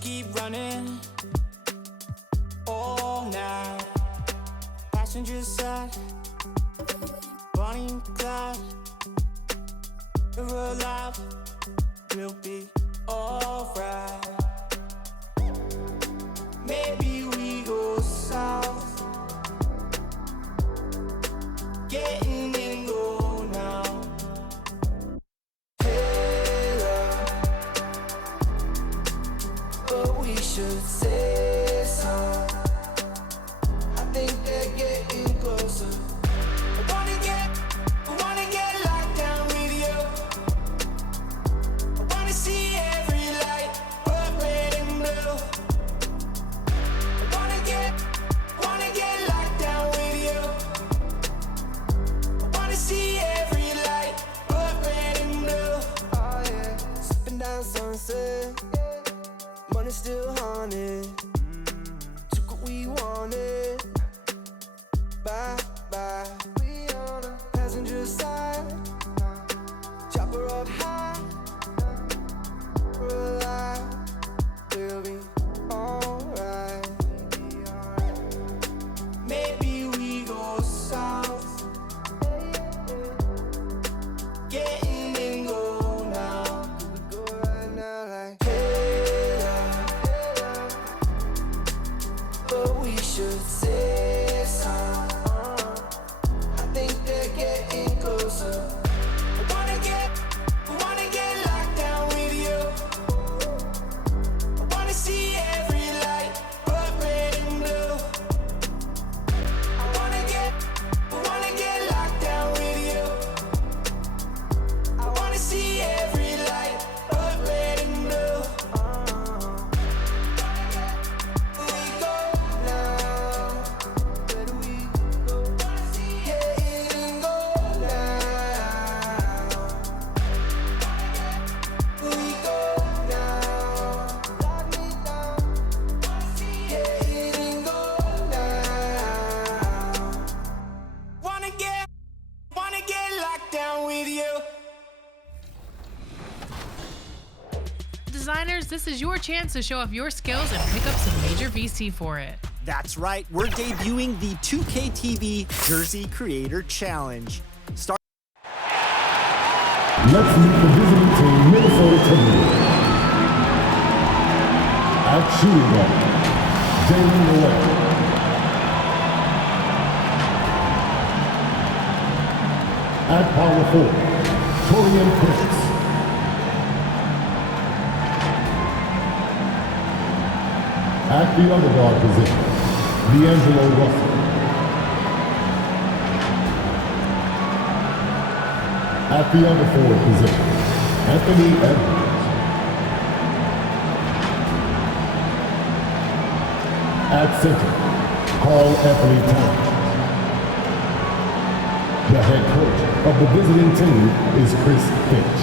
keep running all night. Passenger side, Bonnie and Clyde. We're alive, we'll be alright. Maybe we go south, getting in low now. Hey love, but we should say so. I think they're getting closer. I wanna get locked down with you. I wanna see every light, but red and blue. I wanna get locked down with you. I wanna see every light, but red and blue. Oh yeah, sipping down sunset, money still haunted. Took what we wanted. Bye bye. We on a passenger side, chopper up high. We're alive, we'll be alright. Maybe we go south, getting in low now. We go right now like hey love, but we should say so. I think they're getting closer. I wanna get locked down with you. I wanna see every light, but red and blue. I wanna get locked down with you. I wanna see every light, but red and blue. Where we go now? Where do we go? Getting go now. Where we go now? Lock me down. Getting go now. Wanna get locked down with you. Designers, this is your chance to show off your skills and pick up some major VC for it. That's right, we're debuting the 2K TV Jersey Creator Challenge. Let's meet the visiting team, Minnesota Timberwolves. At shooting guard, Dillion Brooks. At power forward, Dillion Brooks. At the other guard position, D'Angelo Russell. At the other forward position, Anthony Edwards. At center, Carl Anthony Towns. The head coach of the visiting team is Chris Finch.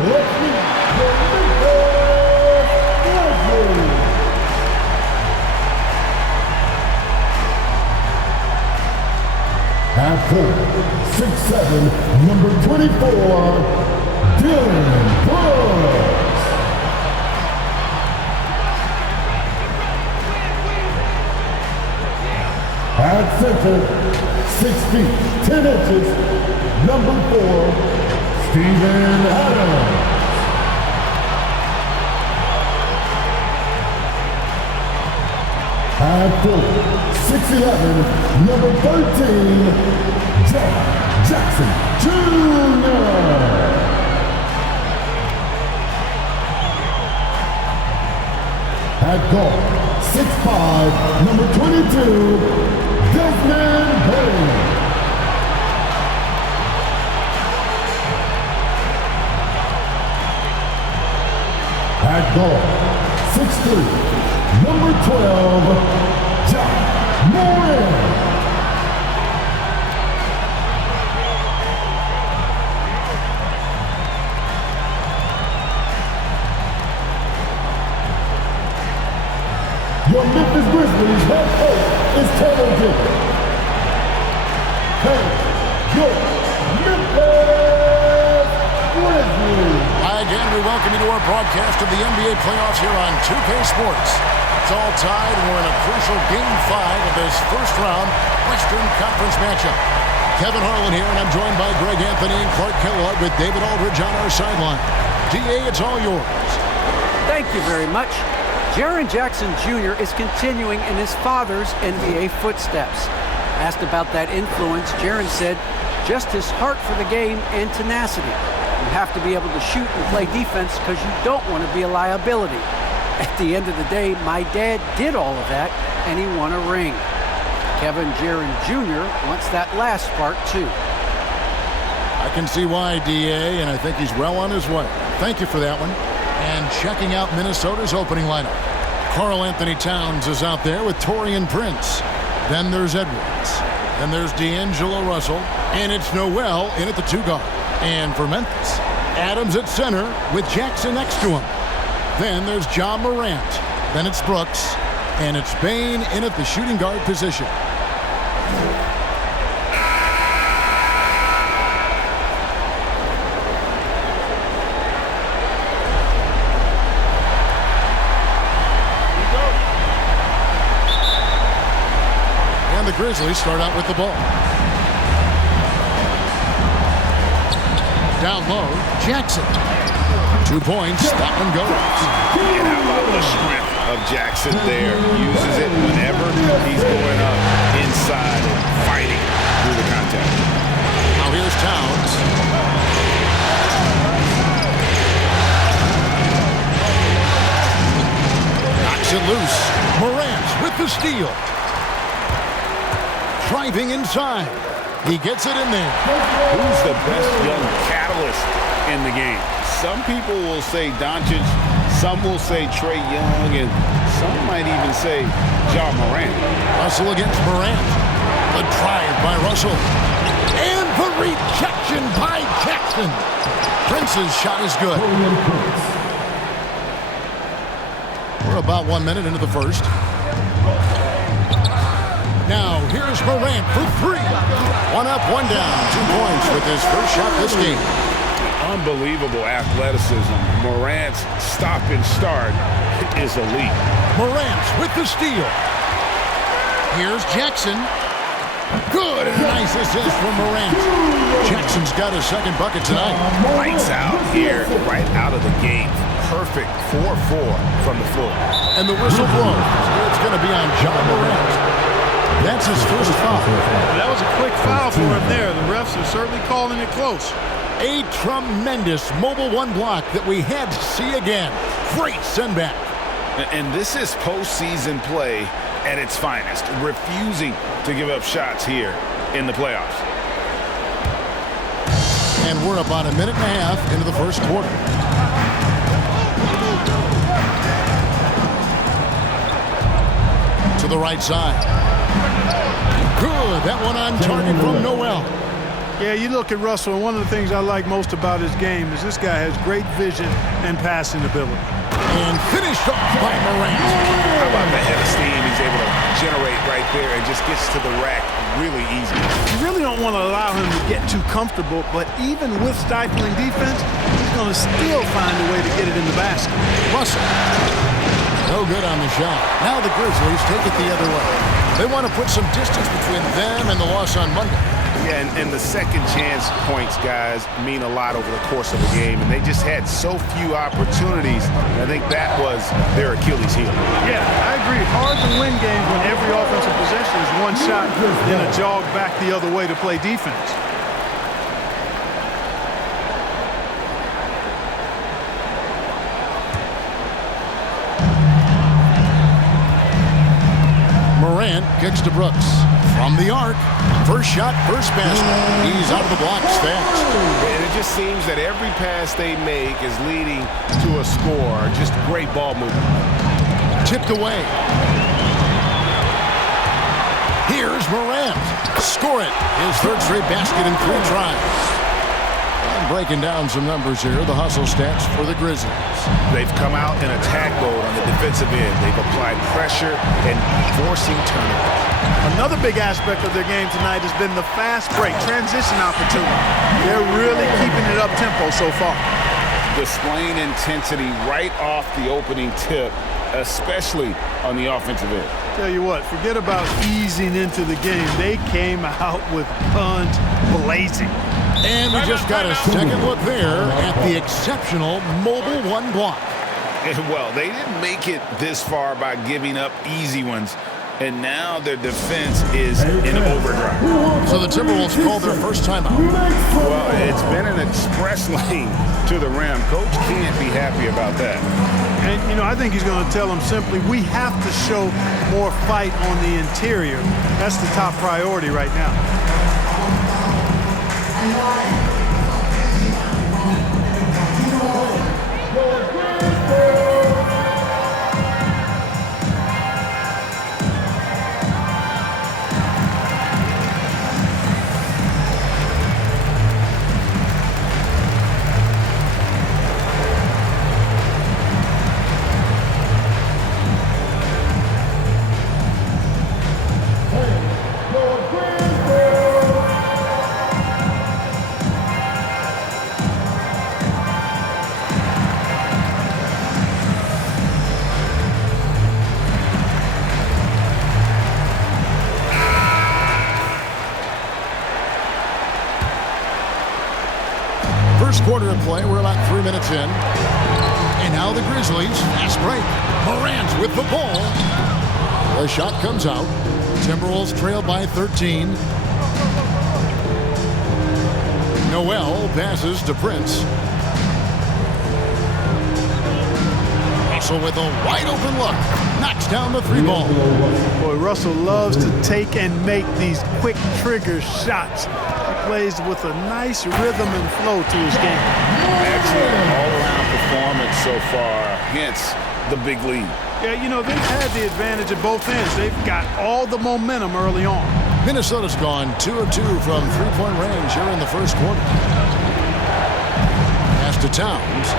Let's meet the Memphis Grizzlies. At 6'7", number 24, Dillion Brooks. At center, 6 feet, 10 inches, number 4, Steven Adams. At forward, 6'11", number 13, John Jackson Jr. At guard, 6'5", number 22, Desmond Bain. At guard, 6'3", number 12, John Moran. the Memphis Grizzlies, head coach is Taylor Gibbons. Taylor, your Memphis Grizzlies. Hi again, we welcome you to our broadcast of the NBA playoffs here on 2K Sports. It's all tied, and we're in a crucial Game 5 of this first-round Western Conference matchup. Kevin Harlan here, and I'm joined by Greg Anthony and Clark Kellogg with David Aldridge on our sideline. DA, it's all yours. Thank you very much. Jaren Jackson Jr. is continuing in his father's NBA footsteps. Asked about that influence, Jaren said, just his heart for the game and tenacity. You have to be able to shoot and play defense because you don't want to be a liability. At the end of the day, my dad did all of that, and he won a ring. Kevin Jaren Jr. wants that last part, too. I can see why, DA, and I think he's well on his way. Thank you for that one. And checking out Minnesota's opening lineup. Karl Anthony Towns is out there with Taurean Prince. Then there's Edwards. Then there's D'Angelo Russell. And it's Noel in at the 2-guard. And for Memphis, Adams at center with Jackson next to him. Then there's John Morant. Then it's Brooks. And it's Bane in at the shooting guard position. And the Grizzlies start out with the ball. Down low, Jackson. 2 points, that one goes. And how about the strength of Jackson there? Uses it whenever he's going up inside and fighting through the contact. Now here's Towns. Knocks it loose. Morant with the steal. Driving inside. He gets it in there. Who's the best young catalyst in the game? Some people will say Doncic, some will say Trae Young, and some might even say John Morant. Russell against Morant. The drive by Russell. And the rejection by Jackson. Prince's shot is good. We're about 1 minute into the first. Now, here's Morant for 3. 1 up, 1 down. 2 points with his first shot this game. Unbelievable athleticism. Morant's stop and start is elite. Morant with the steal. Here's Jackson. Good, and a nice assist from Morant. Jackson's got his second bucket tonight. Lights out here, right out of the gate. Perfect 4-4 from the floor. And the whistle blows. It's going to be on John Morant. That's his first foul. That was a quick foul for him there. The refs are certainly calling it close. A tremendous mobile 1 block that we had to see again. Great send back. And this is postseason play at its finest. Refusing to give up shots here in the playoffs. And we're about 1.5 minutes into the first quarter. To the right side. Good. That one on target from Noel. Yeah, you look at Russell, and one of the things I like most about his game is this guy has great vision and passing ability. And finished off by Morant. How about the head of steam he's able to generate right there and just gets to the rack really easy. You really don't want to allow him to get too comfortable, but even with stifling defense, he's going to still find a way to get it in the basket. Russell. No good on the shot. Now the Grizzlies take it the other way. They want to put some distance between them and the loss on Monday. Yeah, and the second chance points, guys, mean a lot over the course of the game, and they just had so few opportunities. I think that was their Achilles heel. Yeah, I agree. Hard to win games when every offensive possession is one shot, then a jog back the other way to play defense. Morant kicks to Brooks. From the arc. First shot, first basket. He's out of the blocks fast. And it just seems that every pass they make is leading to a score. Just great ball movement. Tipped away. Here's Morant. Score it. His third straight basket in 3 tries. And breaking down some numbers here, the hustle stats for the Grizzlies. They've come out in attack mode on the defensive end. They've applied pressure and forcing turnovers. Another big aspect of their game tonight has been the fast break, transition opportunity. They're really keeping it up-tempo so far. Displaying intensity right off the opening tip, especially on the offensive end. Tell you what, forget about easing into the game. They came out with guns blazing. And we just got a second look there at the exceptional mobile one block. Well, they didn't make it this far by giving up easy ones, and now their defense is in overdrive. So the Timberwolves called their first timeout. Well, it's been an express lane to the rim. Coach can't be happy about that. And, you know, I think he's going to tell them simply, we have to show more fight on the interior. That's the top priority right now. First quarter of play, we're about 3 minutes in. And now the Grizzlies, fast break. Morant with the ball. The shot comes out. Timberwolves trail by 13. Noel passes to Prince. Russell with a wide open look. Knocks down the three ball. Boy, Russell loves to take and make these quick trigger shots. He plays with a nice rhythm and flow to his game. Excellent all-around performance so far, hence the big lead. Yeah, you know, they've had the advantage at both ends. They've got all the momentum early on. Minnesota's gone 2 of 2 from three-point range here in the first quarter. Pass to Towns.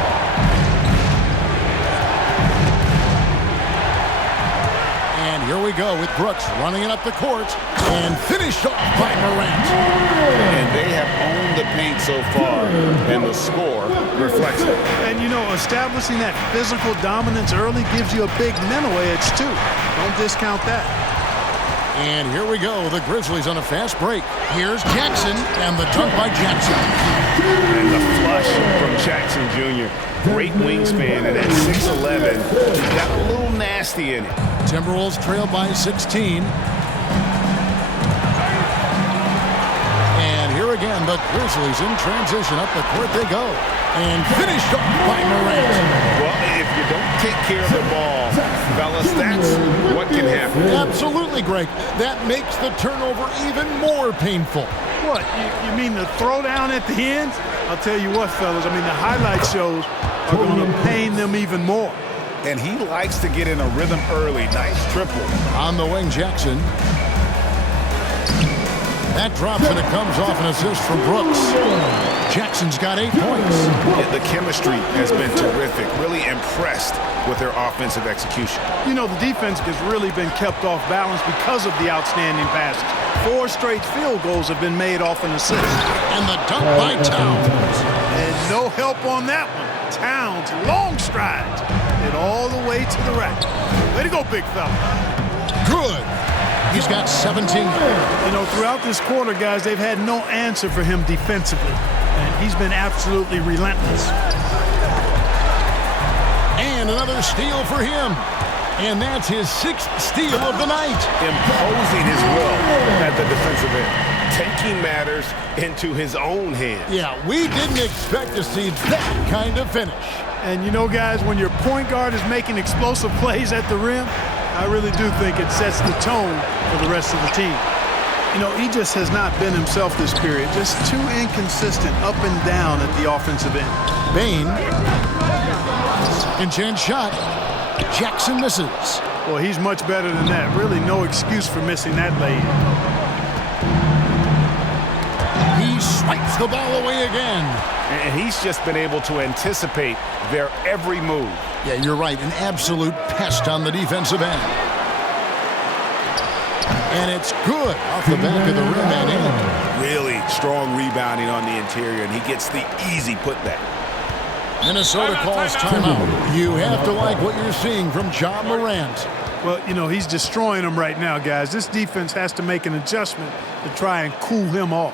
And here we go with Brooks running it up the court and finished off by Morant. And they have owned the paint so far, and the score reflects it. And, you know, establishing that physical dominance early gives you a big mental edge, too. Don't discount that. And here we go, the Grizzlies on a fast break. Here's Jackson and the dunk by Jackson. And the flush from Jackson Jr. Great wingspan, and at 6'11", he's got a little nasty in it. Timberwolves trail by 16. And here again, the Grizzlies in transition. Up the court they go. And finished off by Morant. Well, if you don't take care of the ball, fellas, that's what can happen. Absolutely, Greg. That makes the turnover even more painful. What, you mean the throwdown at the end? I'll tell you what, fellas, I mean, the highlight shows are going to pain them even more. And he likes to get in a rhythm early. Nice triple. On the wing, Jackson. That drops and it comes off an assist from Brooks. Jackson's got 8 points. Yeah, the chemistry has been terrific. Really impressed with their offensive execution. You know, the defense has really been kept off balance because of the outstanding passes. 4 straight field goals have been made off an assist. And the dunk by Towns. And no help on that one. Towns, long strides. And all the way to the rack. Way to go, big fella. Good. He's got 17. You know, throughout this quarter, guys, they've had no answer for him defensively. And he's been absolutely relentless. And another steal for him. And that's his 6th steal of the night. Imposing his will at the defensive end. Taking matters into his own hands. Yeah, we didn't expect to see that kind of finish. And you know, guys, when your point guard is making explosive plays at the rim, I really do think it sets the tone for the rest of the team. You know, he just has not been himself this period. Just too inconsistent up and down at the offensive end. Bain. Second chance shot. Jackson misses. Well, he's much better than that. Really no excuse for missing that lay-in. He swipes the ball away again. And he's just been able to anticipate their every move. Yeah, you're right. An absolute pest on the defensive end. And it's good off the back of the rim and in. Really strong rebounding on the interior, and he gets the easy putback. Minnesota calls timeout. You have to like what you're seeing from Ja Morant. Well, you know, he's destroying them right now, guys. This defense has to make an adjustment to try and cool him off.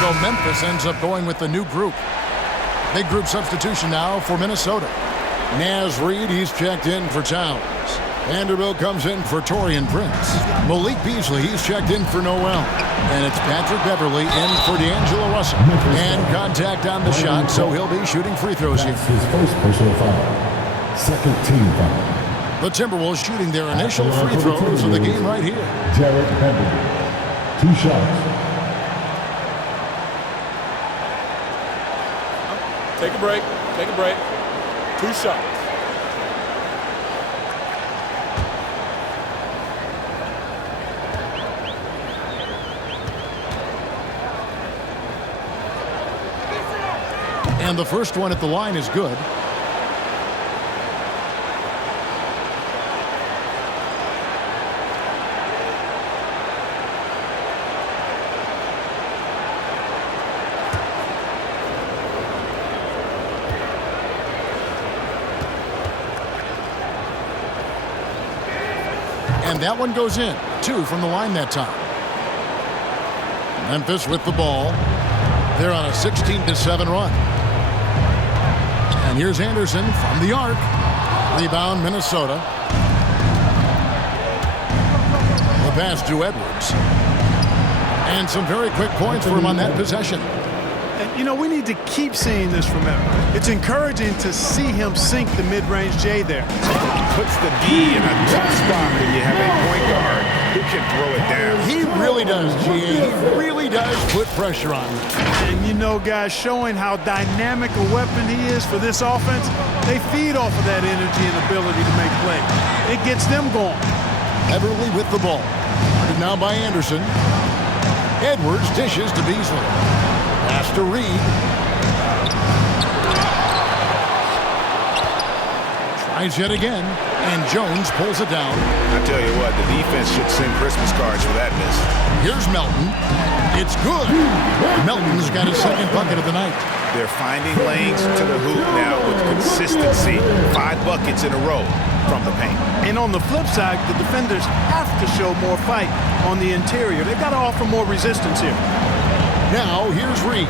So Memphis ends up going with the new group. Big group substitution now for Minnesota. Naz Reid, he's checked in for Towns. Vanderbilt comes in for Taurean Prince. Malik Beasley, he's checked in for Noel. And it's Patrick Beverley in for D'Angelo Russell. And contact on the shot, so he'll be shooting free throws here. That's his first personal foul. Second team foul. The Timberwolves shooting their initial free throws of the game right here. Jared Beverly. 2 shots. Take a break. Take a break. 2 shots. And the first one at the line is good. And that one goes in. 2 from the line that time. Memphis with the ball. They're on a 16-7 run. And here's Anderson from the arc. Rebound, Minnesota. The pass to Edwards. And some very quick points for him on that possession. And, you know, we need to keep seeing this from him. It's encouraging to see him sink the mid-range J there. Puts the D in a tough spot when you have a point guard who can throw it down. He really does, G.A. He really does put pressure on him. And, you know, guys, showing how dynamic a weapon he is for this offense, they feed off of that energy and ability to make plays. It gets them going. Beverly with the ball. Guarded now by Anderson. Edwards dishes to Beasley. Pass to Reid. Tries yet again, and Jones pulls it down. I tell you what, the defense should send Christmas cards for that miss. Here's Melton. It's good. Melton's got his second bucket of the night. They're finding lanes to the hoop now with consistency. 5 buckets in a row from the paint. And on the flip side, the defenders have to show more fight on the interior. They've got to offer more resistance here. Now, here's Reid.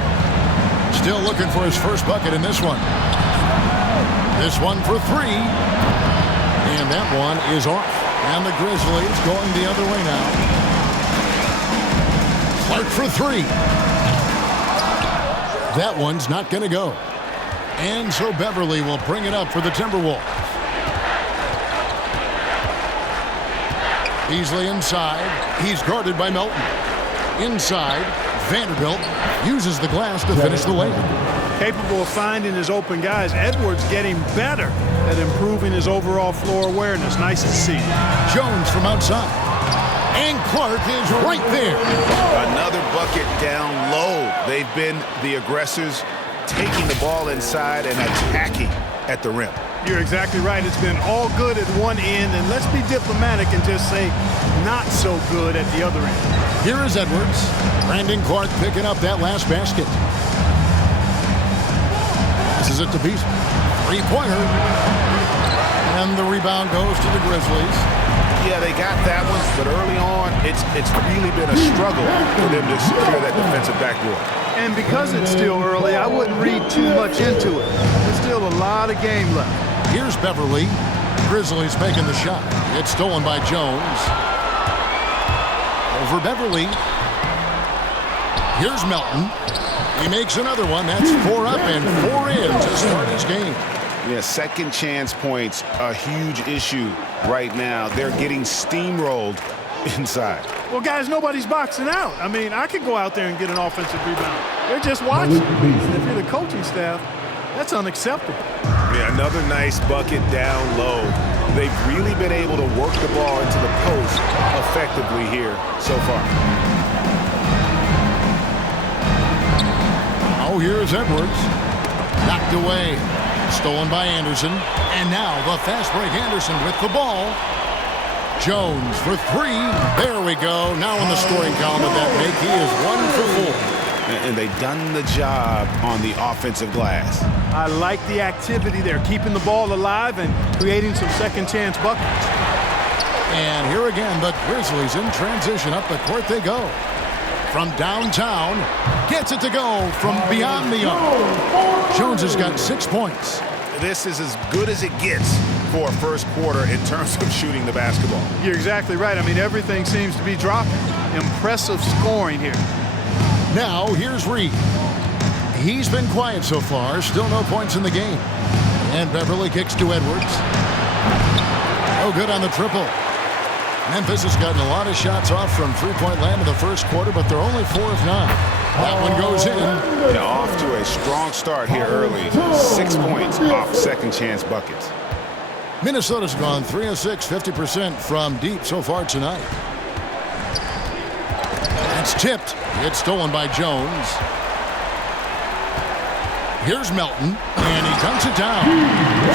Still looking for his first bucket in this one. This one for 3. And that one is off. And the Grizzlies going the other way now. Clark for 3. That one's not going to go. And so Beverly will bring it up for the Timberwolves. Beasley inside. He's guarded by Melton. Inside, Vanderbilt uses the glass to finish the layup. Capable of finding his open guys. Edwards getting better at improving his overall floor awareness. Nice to see. Jones from outside. And Clark is right there. Another bucket down low. They've been the aggressors, taking the ball inside and attacking at the rim. You're exactly right. It's been all good at one end, and let's be diplomatic and just say not so good at the other end. Here is Edwards. Brandon Clark picking up that last basket. This is it to Beasley. Three-pointer. And the rebound goes to the Grizzlies. Yeah, they got that one, but early on, it's really been a struggle for them to secure that defensive backboard. And because it's still early, I wouldn't read too much into it. There's still a lot of game left. Here's Beverly. Grizzlies making the shot. It's stolen by Jones. Over Beverly. Here's Melton. He makes another one. That's 4 up and 4 in to start his game. Yeah, second chance points, a huge issue right now. They're getting steamrolled inside. Well, guys, nobody's boxing out. I mean, I could go out there and get an offensive rebound. They're just watching. And if you're the coaching staff, that's unacceptable. Yeah, another nice bucket down low. They've really been able to work the ball into the post effectively here so far. Oh, here's Edwards. Knocked away. Stolen by Anderson. And now the fast break Anderson with the ball. Jones for 3. There we go. Now in the scoring column of that make, he is 1 for 4. And they've done the job on the offensive glass. I like the activity there, keeping the ball alive and creating some second chance buckets. And here again, the Grizzlies in transition. Up the court they go. From downtown, gets it to go from beyond the arc. Jones has got 6 points. This is as good as it gets for a first quarter in terms of shooting the basketball. You're exactly right. I mean, everything seems to be dropping. Impressive scoring here. Now, here's Reed. He's been quiet so far. Still no points in the game. And Beverly kicks to Edwards. No good on the triple. Memphis has gotten a lot of shots off from three-point land in the first quarter, but they're only 4 of 9. That one goes in. Now off to a strong start here early. 6 points off second chance buckets. Minnesota's gone 3 of 6, 50% from deep so far tonight. That's tipped. It's stolen by Jones. Here's Melton, and he dunks it down.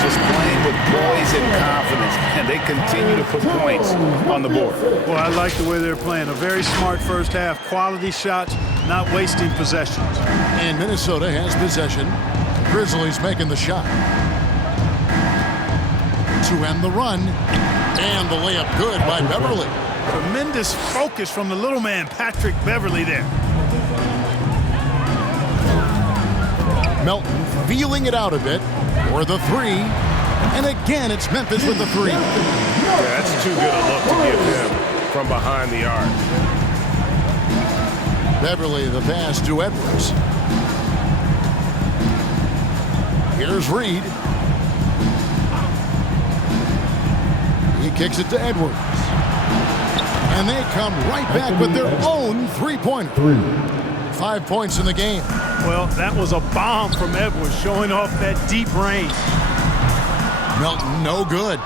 Just playing with poise and confidence, and they continue to put points on the board. Well, I like the way they're playing. A very smart first half. Quality shots, not wasting possessions. And Minnesota has possession. Grizzlies making the shot. To end the run. And the layup good by Beverly. Tremendous focus from the little man, Patrick Beverly there. Melton feeling it out a bit for the 3. And again, it's Memphis with the 3. Yeah, that's too good a look to give him from behind the arc. Beverly the pass to Edwards. Here's Reed. He kicks it to Edwards. And they come right back with their own three-pointer. 5 points in the game. Well, that was a bomb from Edwards, showing off that deep range. Melton, no good.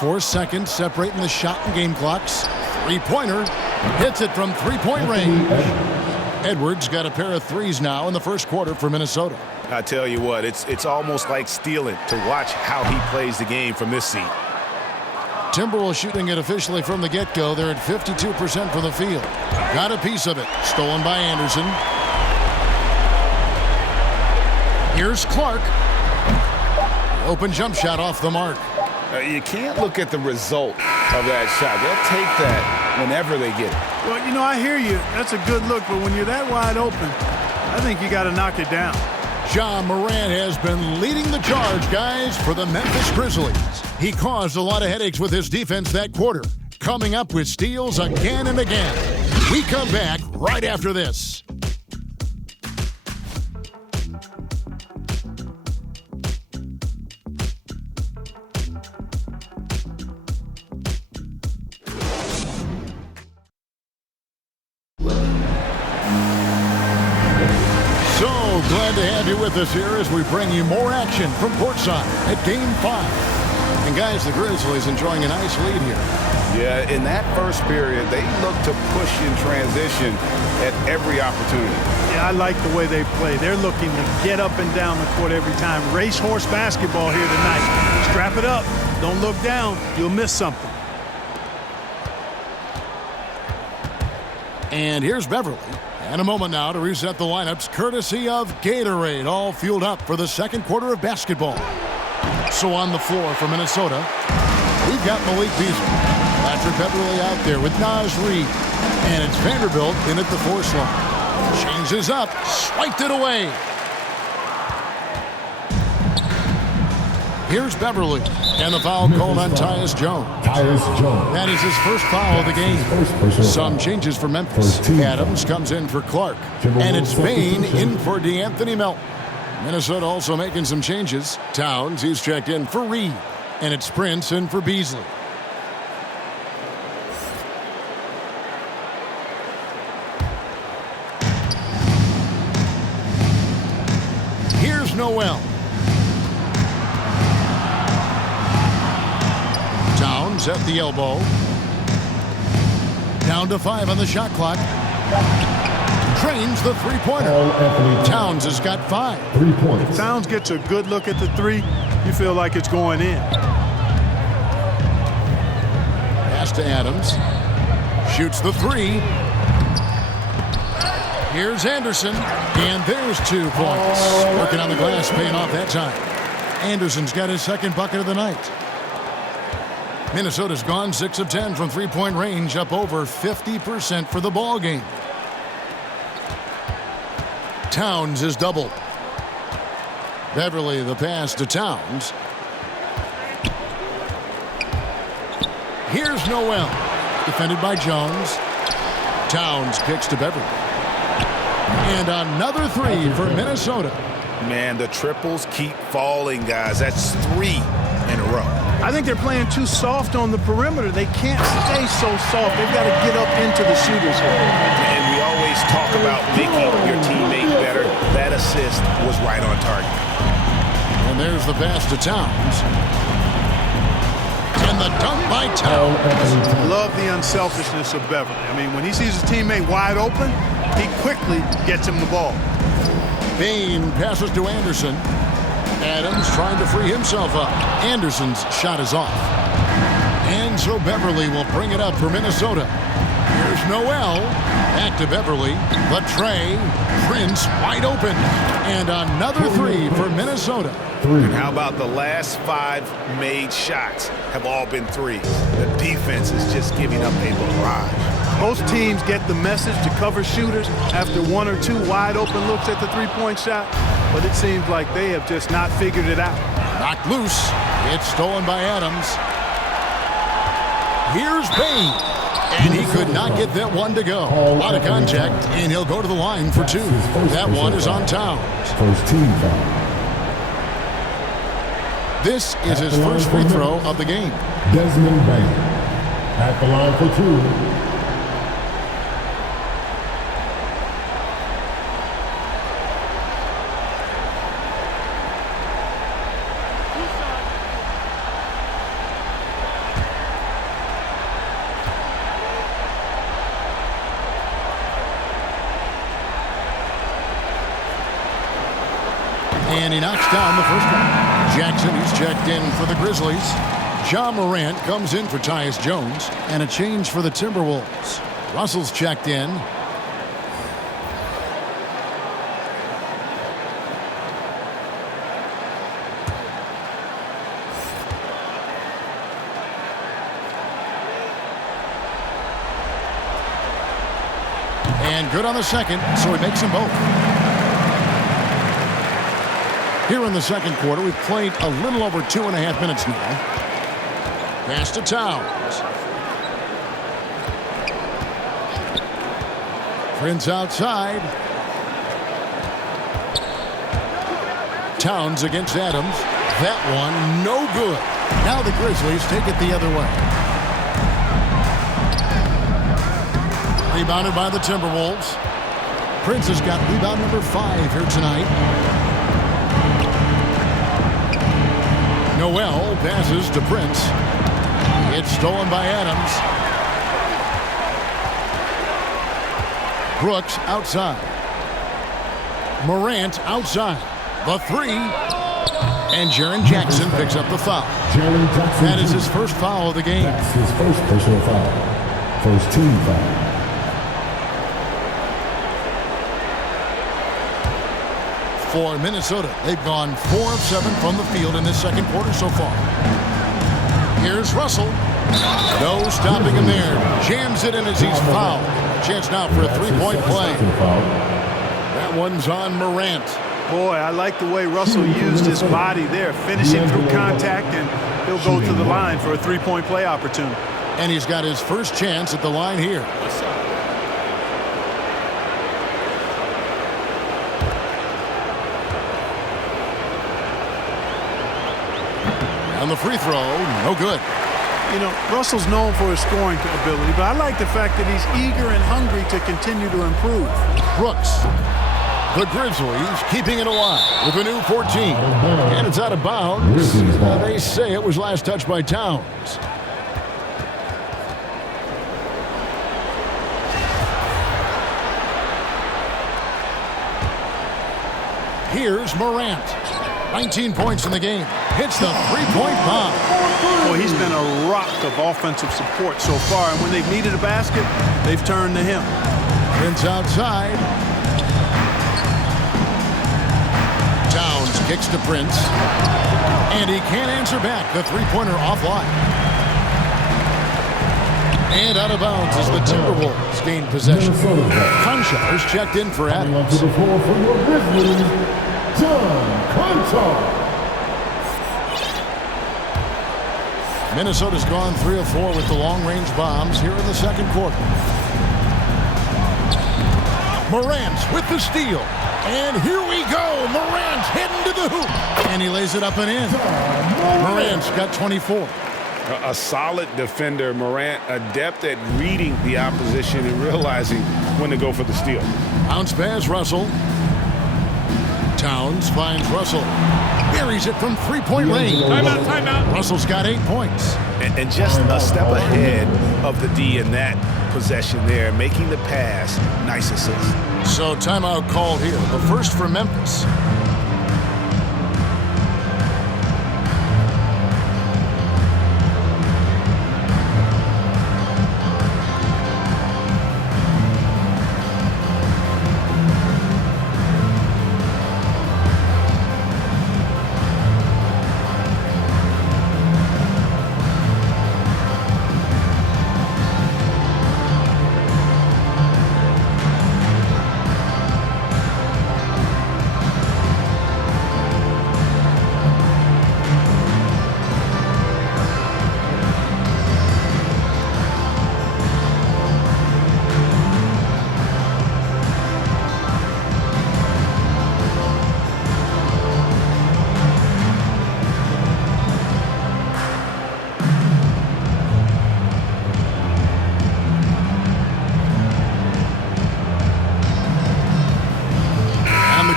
4 seconds separating the shot and game clocks. Three-pointer. Hits it from three-point range. Edwards got a pair of threes now in the first quarter for Minnesota. I tell you what, it's almost like stealing to watch how he plays the game from this seat. Timberwolves shooting it officially from the get-go. They're at 52% from the field. Got a piece of it. Stolen by Anderson. Here's Clark. Open jump shot off the mark. You can't look at the result of that shot. They'll take that whenever they get it. Well, you know, I hear you. That's a good look, but when you're that wide open, I think you got to knock it down. Ja Morant has been leading the charge, guys, for the Memphis Grizzlies. He caused a lot of headaches with his defense that quarter, coming up with steals again and again. We come back right after this. Glad to have you with us here as we bring you more action from courtside at Game 5. And guys, the Grizzlies enjoying a nice lead here. Yeah, in that first period, they look to push in transition at every opportunity. Yeah, I like the way they play. They're looking to get up and down the court every time. Racehorse basketball here tonight. Strap it up. Don't look down. You'll miss something. And here's Beverly. And a moment now to reset the lineups, courtesy of Gatorade, all fueled up for the second quarter of basketball. So on the floor for Minnesota, we've got Malik Beasley. Patrick Beverly out there with Naz Reid. And it's Vanderbilt in at the force line. Changes up, swiped it away. Here's Beverly, and the foul called on Tyus Jones. That is his first foul of the game. Some changes for Memphis. Adams comes in for Clark, and it's Bain in for DeAnthony Melton. Minnesota also making some changes. Towns, he's checked in for Reed, and it's Prince in for Beasley. Here's Noel. Towns at the elbow. Down to 5 on the shot clock. Drains the three-pointer. Towns has got 5. 3 points. If Towns gets a good look at the three, you feel like it's going in. Pass to Adams. Shoots the 3. Here's Anderson. And there's 2 points. Working on the glass, paying off that time. Anderson's got his second bucket of the night. Minnesota's gone 6 of 10 from three-point range, up over 50% for the ball game. Towns is doubled. Beverly the pass to Towns. Here's Noel, defended by Jones. Towns kicks to Beverly. And another 3 for Minnesota. Man, the triples keep falling, guys. That's 3 in a row. I think they're playing too soft on the perimeter. They can't stay so soft. They've got to get up into the shooters here. And we always talk about making your teammate better. That assist was right on target. And there's the pass to Towns. And the dunk by Towns. Love the unselfishness of Beverly. I mean, when he sees his teammate wide open, he quickly gets him the ball. Bain passes to Anderson. Adams trying to free himself up. Anderson's shot is off. And so Beverly will bring it up for Minnesota. Here's Noel. Back to Beverly. The tray. Prince wide open. And another 3 for Minnesota. And how about the last 5 made shots have all been threes? The defense is just giving up a barrage. Most teams get the message to cover shooters after 1 or 2 wide open looks at the three-point shot, but it seems like they have just not figured it out. Knocked loose. It's stolen by Adams. Here's Bain. And he could not get that one to go. A lot of contact, and he'll go to the line for 2. That one is on Towns. First team foul. This is his first free throw of the game. Desmond Bain at the line for 2. And he knocks down the first one. Jackson, who's checked in for the Grizzlies. Ja Morant comes in for Tyus Jones. And a change for the Timberwolves. Russell's checked in. And good on the second, so he makes them both. Here in the second quarter, we've played a little over 2.5 minutes now. Pass to Towns. Prince outside. Towns against Adams. That one, no good. Now the Grizzlies take it the other way. Rebounded by the Timberwolves. Prince has got rebound number 5 here tonight. Noel passes to Prince. It's stolen by Adams. Brooks outside. Morant outside. The 3. And Jaren Jackson picks up the foul. That is his first foul of the game. That's his first personal foul. First team foul. For Minnesota, they've gone 4 of 7 from the field in this second quarter so far. Here's Russell. No stopping him there. Jams it in as he's fouled. Chance now for a three-point play. That one's on Morant. Boy, I like the way Russell used his body there, finishing through contact, and he'll go to the line for a three-point play opportunity. And he's got his first chance at the line here. On the free throw, no good. You know, Russell's known for his scoring ability, but I like the fact that he's eager and hungry to continue to improve. Brooks. The Grizzlies keeping it alive with a new 14. And it's out of bounds. They say it was last touched by Towns. Here's Morant. 19 points in the game. Hits the three-point bomb. Boy, he's been a rock of offensive support so far, and when they've needed a basket, they've turned to him. Prince outside. Towns kicks to Prince. And he can't answer back. The three-pointer offline. And out of bounds as the Timberwolves gain possession. Conchar is checked in for Adams. Minnesota's gone 3 of 4 with the long-range bombs here in the second quarter. Morant with the steal. And here we go. Morant heading to the hoop. And he lays it up and in. Morant's got 24. A solid defender. Morant adept at reading the opposition and realizing when to go for the steal. Bounce pass, Russell. Towns finds Russell. Buries it from three-point range. Timeout. Russell's got 8 points. And just a step ahead of the D in that possession there, making the pass. Nice assist. So timeout called here. The first for Memphis.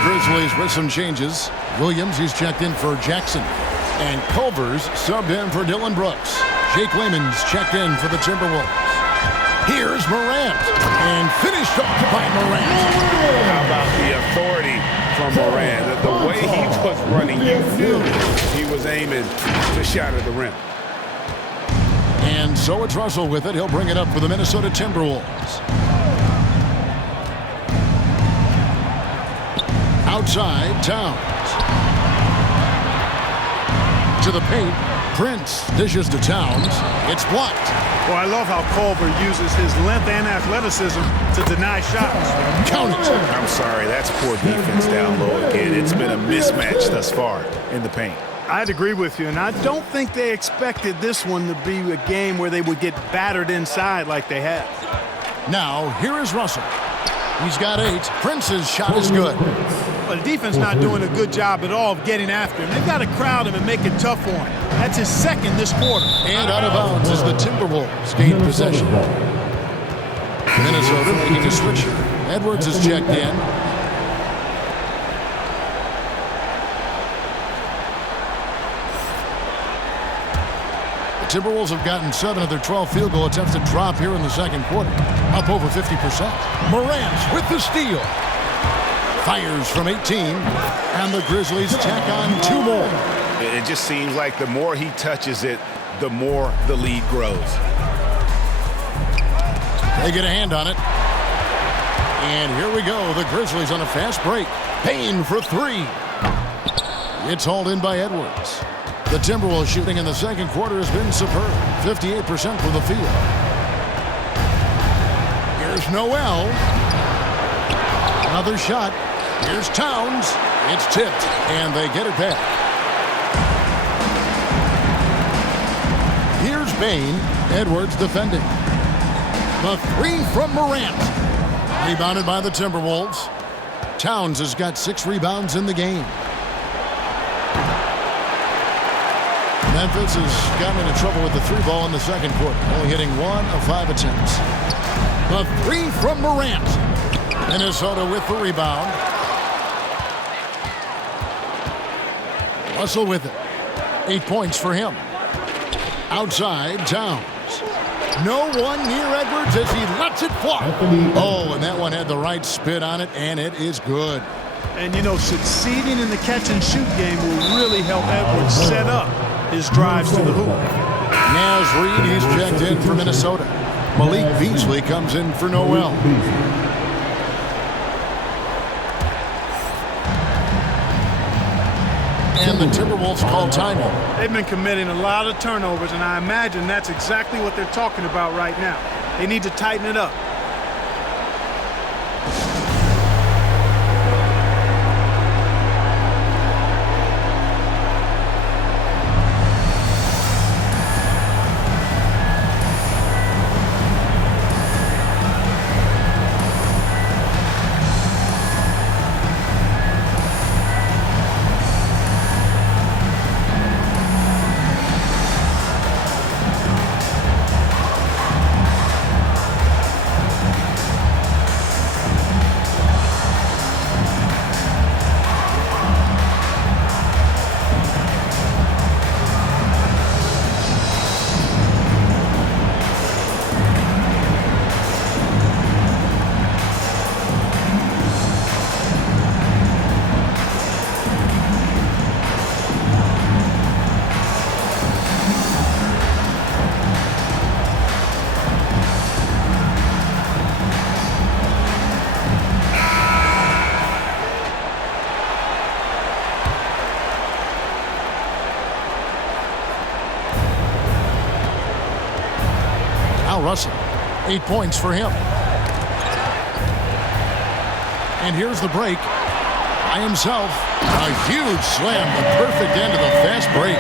Grizzlies with some changes. Williams, he's checked in for Jackson. And Culver's subbed in for Dillion Brooks. Jake Layman's checked in for the Timberwolves. Here's Morant. And finished off by Morant. How about the authority from Morant? The way he was running, you knew he was aiming to shatter the rim. And so it's Russell with it. He'll bring it up for the Minnesota Timberwolves. Outside, Towns. To the paint, Prince dishes to Towns. It's blocked. Well, I love how Culver uses his length and athleticism to deny shots. Count it. I'm sorry, that's poor defense down low again. It's been a mismatch thus far in the paint. I'd agree with you, and I don't think they expected this one to be a game where they would get battered inside like they have. Now, here is Russell. He's got 8. Prince's shot is good. But the defense not doing a good job at all of getting after him. They've got to crowd him and make it tough for him. That's his second this quarter. And out of bounds as the Timberwolves gain possession. Minnesota making a switch here. Edwards is checked in. The Timberwolves have gotten 7 of their 12 field goal attempts to drop here in the second quarter. Up over 50%. Morant with the steal. Fires from 18. And the Grizzlies tack on 2 more. It just seems like the more he touches it, the more the lead grows. They get a hand on it. And here we go. The Grizzlies on a fast break. Payne for three. It's hauled in by Edwards. The Timberwolves shooting in the second quarter has been superb. 58% from the field. Here's Noel. Another shot. Here's Towns. It's tipped, and they get it back. Here's Payne. Edwards defending. The three from Morant. Rebounded by the Timberwolves. Towns has got 6 rebounds in the game. Memphis has gotten into trouble with the 3 ball in the second quarter, only hitting 1 of 5 attempts. The 3 from Morant. Minnesota with the rebound. Russell with it. 8 points for him. Outside, Towns. No one near Edwards as he lets it fly. Oh, and that one had the right spin on it, and it is good. And, you know, succeeding in the catch-and-shoot game will really help Edwards set up his drives to the hoop. Naz Reid, he's checked in for Minnesota. Malik Beasley comes in for Noel. And the Timberwolves call timeout. They've been committing a lot of turnovers, and I imagine that's exactly what they're talking about right now. They need to tighten it up. Russell, 8 points for him. And here's the break. By himself, a huge slam, the perfect end of the fast break.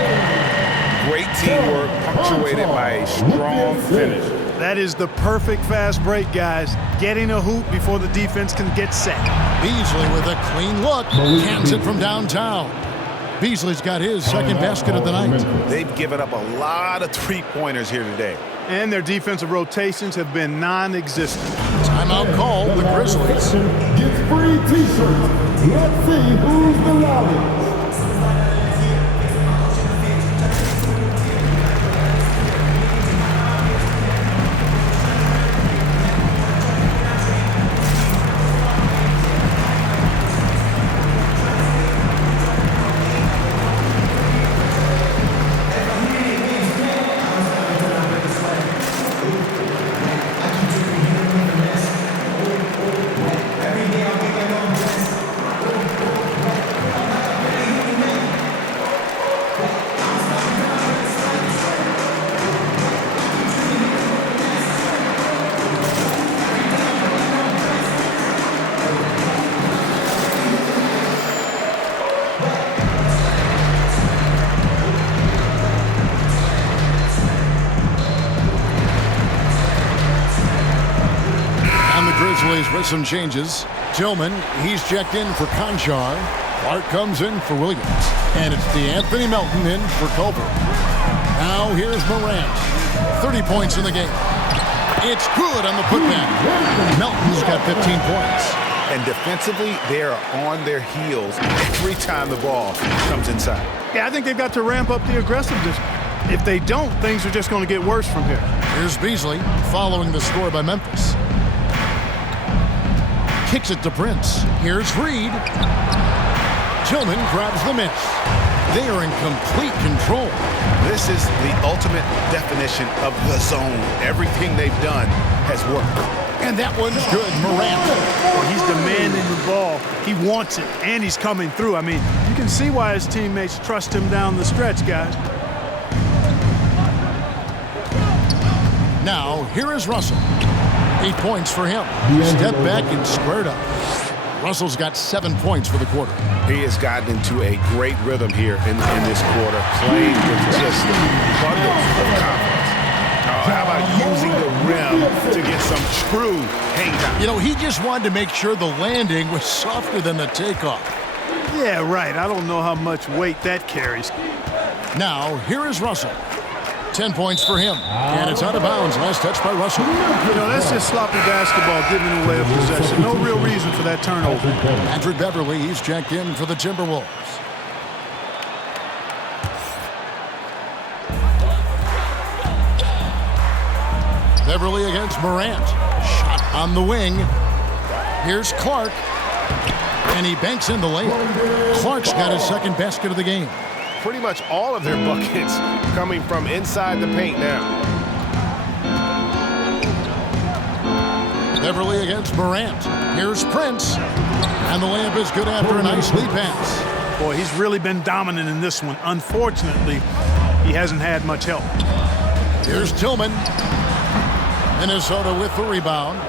Great teamwork, punctuated by a strong finish. That is the perfect fast break, guys. Getting a hoop before the defense can get set. Beasley with a clean look. Cans it from downtown. Beasley's got his second basket of the night. They've given up a lot of three-pointers here today. And their defensive rotations have been non-existent. Timeout call, the Grizzlies. Gets free t-shirts. Let's see who's the loudest. With some changes. Tillman, he's checked in for Conchar. Clark comes in for Williams. And it's DeAnthony Melton in for Culver. Now here's Morant. 30 points in the game. It's good on the putback. Melton's got 15 points. And defensively, they are on their heels every time the ball comes inside. Yeah, I think they've got to ramp up the aggressiveness. If they don't, things are just going to get worse from here. Here's Beasley following the score by Memphis. Kicks it to Prince. Here's Reed. Tillman grabs the miss. They are in complete control. This is the ultimate definition of the zone. Everything they've done has worked. And that one's good. Morant. Well, he's demanding the ball. He wants it, and he's coming through. I mean, you can see why his teammates trust him down the stretch, guys. Now, here is Russell. 8 points for him. Step back and squared up. Russell's got 7 points for the quarter. He has gotten into a great rhythm here in this quarter, playing with just bundles of confidence. How about using the rim to get some true hang time? You know, he just wanted to make sure the landing was softer than the takeoff. Yeah, right. I don't know how much weight that carries. Now, here is Russell. 10 points for him. And it's out of bounds. Last touch by Russell. You know, that's just sloppy basketball giving away a possession. No real reason for that turnover. Patrick Beverly, he's checked in for the Timberwolves. Beverly against Morant. Shot on the wing. Here's Clark. And he banks in the layup. Clark's got his second basket of the game. Pretty much all of their buckets coming from inside the paint now. Beverly against Morant. Here's Prince. And the layup is good after a nice lead pass. Boy, he's really been dominant in this one. Unfortunately, he hasn't had much help. Here's Tillman. Minnesota with the rebound.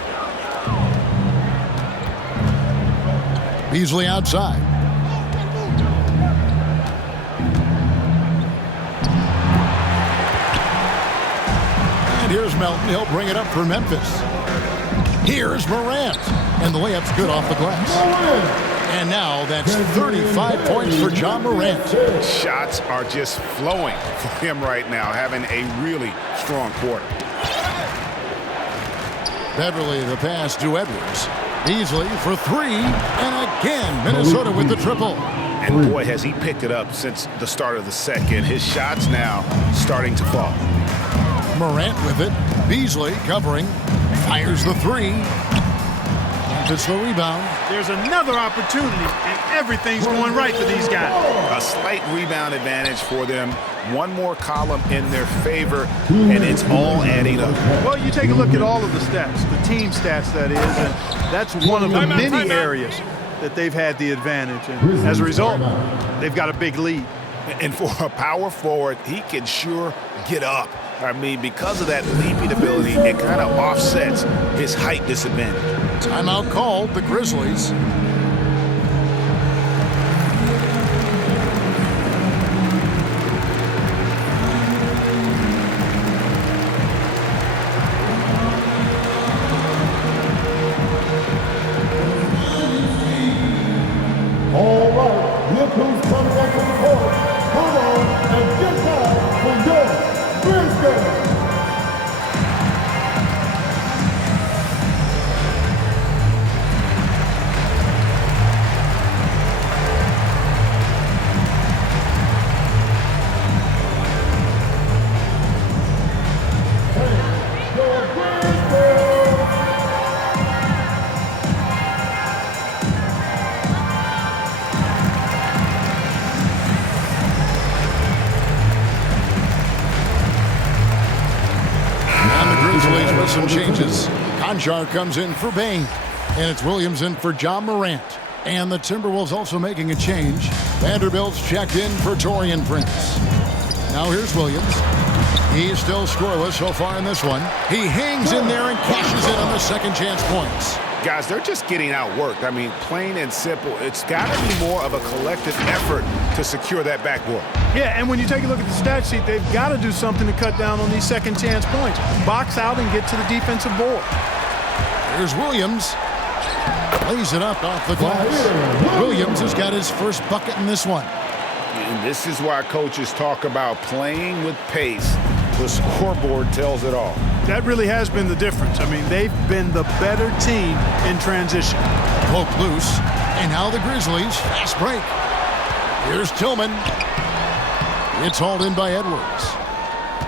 Beasley outside. And here's Melton. He'll bring it up for Memphis. Here's Morant. And the layup's good off the glass. And now that's 35 points for John Morant. Shots are just flowing for him right now, having a really strong quarter. Beverly the pass to Edwards. Beasley for three. And again, Minnesota with the triple. And boy, has he picked it up since the start of the second. His shots now starting to fall. Morant with it. Beasley covering. Fires the three. It's the rebound. There's another opportunity, and everything's going right for these guys. A slight rebound advantage for them. One more column in their favor, and it's all adding up. Well, you take a look at all of the stats, the team stats, that is, and that's one of the many areas that they've had the advantage. And as a result, they've got a big lead. And for a power forward, he can sure get up. I mean, because of that leaping ability, it kind of offsets his height disadvantage. Timeout called, the Grizzlies. All right, look who's coming back to the court. Come on and get down for your Grizzlies. Some changes. Conjar comes in for Bain. And it's Williams in for John Morant. And the Timberwolves also making a change. Vanderbilt's checked in for Taurean Prince. Now here's Williams. He's still scoreless so far in this one. He hangs in there and cashes in on the second chance points. Guys, they're just getting outworked. I mean, plain and simple. It's got to be more of a collective effort to secure that backboard. Yeah, and when you take a look at the stat sheet, they've got to do something to cut down on these second chance points. Box out and get to the defensive board. Here's Williams. Lays it up off the glass. Williams has got his first bucket in this one. And this is why coaches talk about playing with pace. The scoreboard tells it all. That really has been the difference. I mean, they've been the better team in transition. Poke loose. And now the Grizzlies. Fast break. Here's Tillman. It's hauled in by Edwards.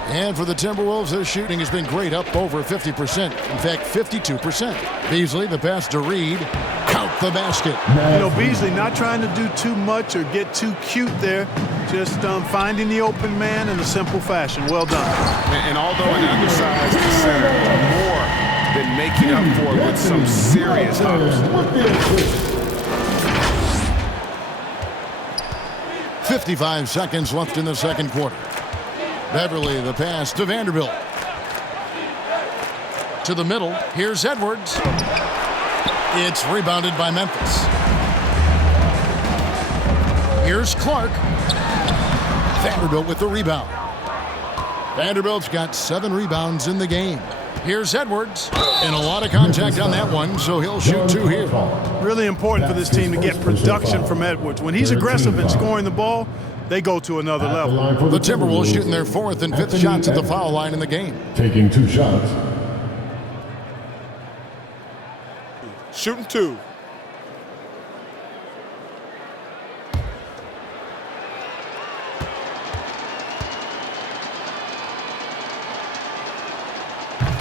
And for the Timberwolves, their shooting has been great, up over 50%. In fact, 52%. Beasley, the pass to Reed. Count the basket. You know, Beasley not trying to do too much or get too cute there. Just finding the open man in a simple fashion. Well done. And although an undersized center, more than making up for it with some serious hops. 55 seconds left in the second quarter. Beverly, the pass to Vanderbilt. To the middle. Here's Edwards. It's rebounded by Memphis. Here's Clark. Vanderbilt with the rebound. Vanderbilt's got 7 rebounds in the game. Here's Edwards. And a lot of contact on that one, so he'll shoot 2 here. Really important for this team to get production from Edwards. When he's aggressive and scoring the ball, they go to another level. The Timberwolves shooting their 4th and 5th shots at the foul line in the game. Taking 2 shots. Shooting 2.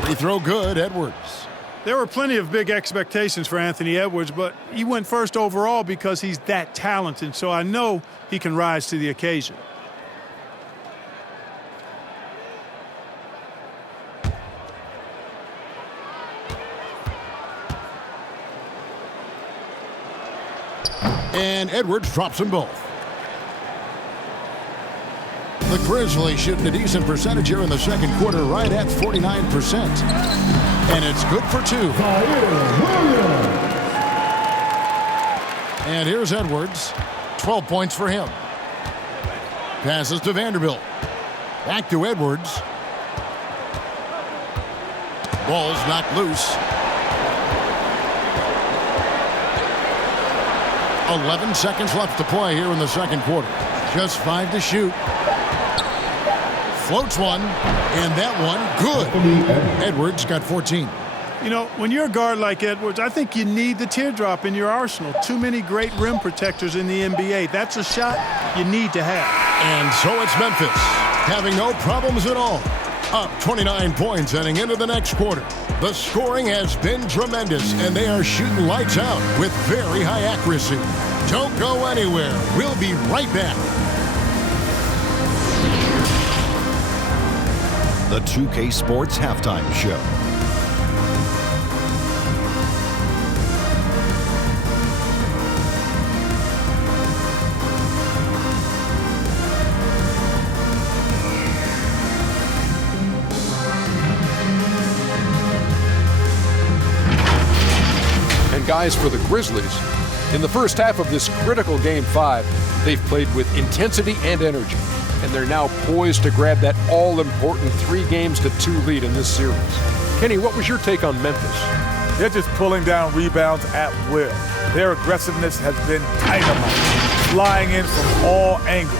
Free throw good, Edwards. There were plenty of big expectations for Anthony Edwards, but he went first overall because he's that talented, so I know he can rise to the occasion. And Edwards drops them both. The Grizzlies shooting a decent percentage here in the second quarter, right at 49%. And it's good for 2. And here's Edwards. 12 points for him. Passes to Vanderbilt. Back to Edwards. Ball's knocked loose. 11 seconds left to play here in the second quarter. Just 5 to shoot. Floats one, and that one good. Edwards got 14. You know, when you're a guard like Edwards, I think you need the teardrop in your arsenal. Too many great rim protectors in the NBA. That's a shot you need to have. And so it's Memphis, having no problems at all. Up 29 points heading into the next quarter. The scoring has been tremendous, and they are shooting lights out with very high accuracy. Don't go anywhere. We'll be right back. The 2K Sports Halftime Show. And guys, for the Grizzlies, in the first half of this critical Game 5, they've played with intensity and energy. And they're now poised to grab that all-important 3-2 lead in this series. Kenny, what was your take on Memphis? They're just pulling down rebounds at will. Their aggressiveness has been dynamite, flying in from all angles.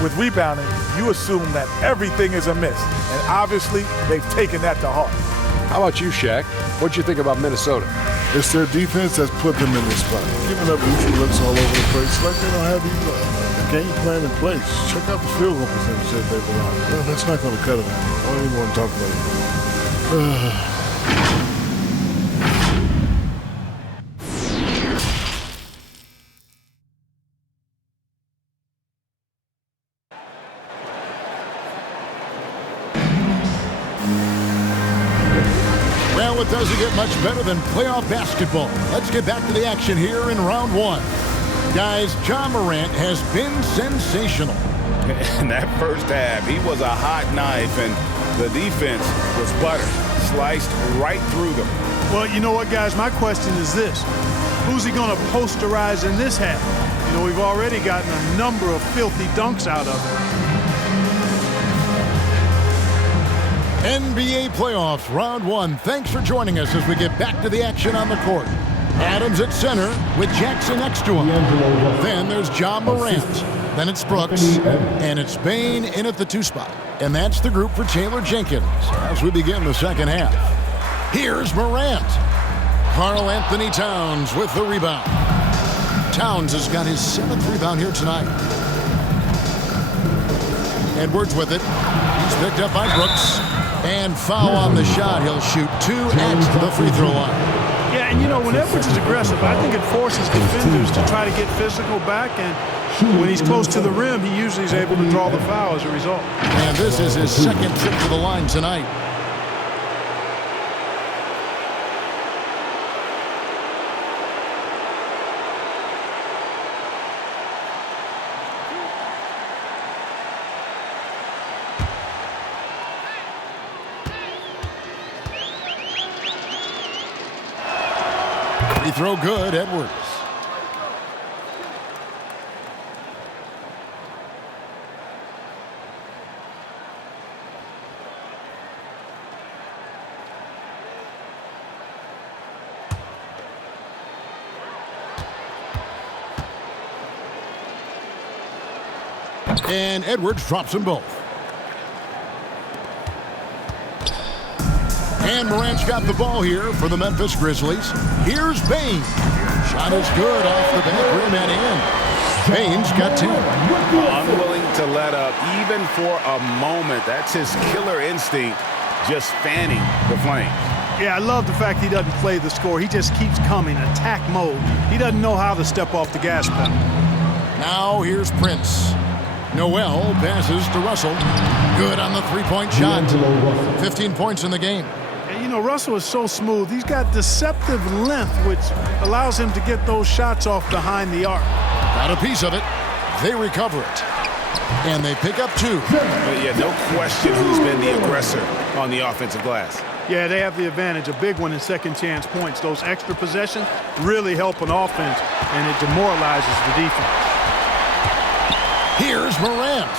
With rebounding, you assume that everything is amiss, and obviously they've taken that to heart. How about you, Shaq? What'd you think about Minnesota? It's their defense that's put them in this spot. Giving up easy looks all over the place, like they don't have the game plan in place. Check out the field goal percentage that they've allowed. No, that's not going to cut it out. I don't even want to talk about it. Well, it doesn't get much better than playoff basketball. Let's get back to the action here in round 1. Guys, Ja Morant has been sensational. In that first half, he was a hot knife, and the defense was butter, sliced right through them. Well, you know what, guys? My question is this. Who's he going to posterize in this half? You know, we've already gotten a number of filthy dunks out of him. NBA playoffs, round 1. Thanks for joining us as we get back to the action on the court. Adams at center with Jackson next to him. Then there's Ja Morant. Then it's Brooks. And it's Bane in at the 2 spot. And that's the group for Taylor Jenkins as we begin the second half. Here's Morant. Karl Anthony Towns with the rebound. Towns has got his 7th rebound here tonight. Edwards with it. He's picked up by Brooks. And foul on the shot. He'll shoot 2 at the free throw line. Yeah, and you know, when Edwards is aggressive, I think it forces defenders to try to get physical back, and when he's close to the rim, he usually is able to draw the foul as a result. And this is his 2nd trip to the line tonight. He throw good, Edwards. And Edwards drops them both. And Morant's got the ball here for the Memphis Grizzlies. Here's Bain. Shot is good off the back rim and in. Bain's got 10. Unwilling to let up even for a moment. That's his killer instinct, just fanning the flames. Yeah, I love the fact he doesn't play the score. He just keeps coming, attack mode. He doesn't know how to step off the gas pedal. Now here's Prince. Noel passes to Russell. Good on the three-point shot. 15 points in the game. And you know, Russell is so smooth. He's got deceptive length, which allows him to get those shots off behind the arc. Got a piece of it. They recover it. And they pick up 2. But yeah, no question who's been the aggressor on the offensive glass. Yeah, they have the advantage, a big one in second chance points. Those extra possessions really help an offense, and it demoralizes the defense. Here's Morant.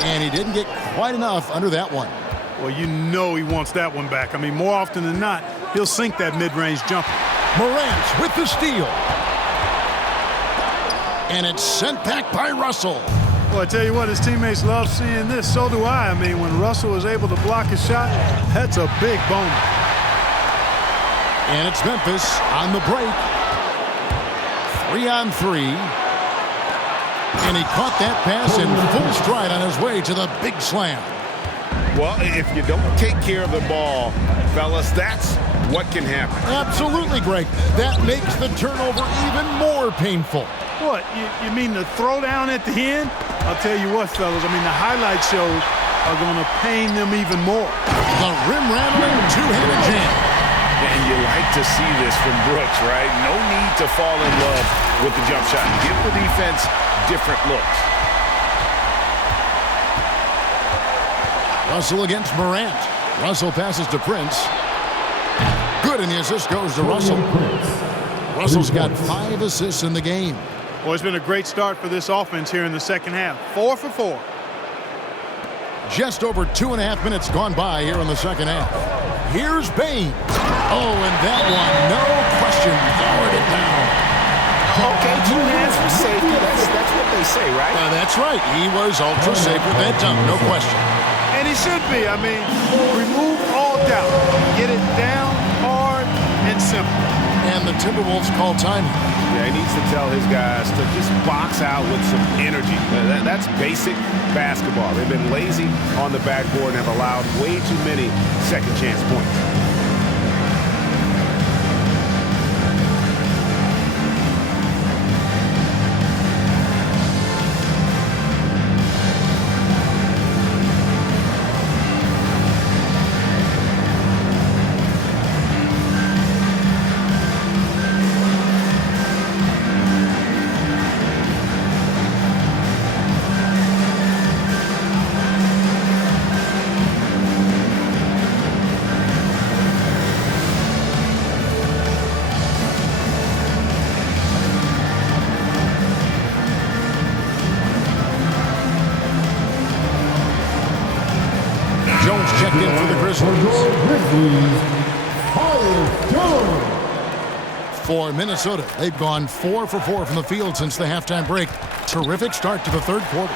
And he didn't get quite enough under that one. Well, you know he wants that one back. I mean, more often than not, he'll sink that mid-range jumper. Morant with the steal. And it's sent back by Russell. Well, I tell you what, his teammates love seeing this. So do I. I mean, when Russell is able to block a shot, that's a big bonus. And it's Memphis on the break. 3-on-3. And he caught that pass in full stride on his way to the big slam. Well, if you don't take care of the ball, fellas, that's what can happen. Absolutely, Greg. That makes the turnover even more painful. What, you mean the throwdown at the end? I'll tell you what, fellas, I mean, the highlight shows are going to pain them even more. The rim-rattling two-handed jam. And you like to see this from Brooks, right? No need to fall in love with the jump shot. Give the defense different looks. Russell against Morant. Russell passes to Prince. Good, and the assist goes to Russell. Russell's got 5 assists in the game. Well, it's been a great start for this offense here in the second half. 4 for 4. Just over 2.5 minutes gone by here in the second half. Here's Bain. Oh, and that one, no question, powered it down. Okay, 2 hands for safety. That's what they say, right? That's right. He was ultra safe with that dunk, no question. And he should be. I mean, remove all doubt. Get it down, hard, and simple. And the Timberwolves call time. Yeah, he needs to tell his guys to just box out with some energy. That's basic basketball. They've been lazy on the backboard and have allowed way too many second chance points. Jones checked in for the Grizzlies. For Minnesota, they've gone 4 for 4 from the field since the halftime break. Terrific start to the third quarter.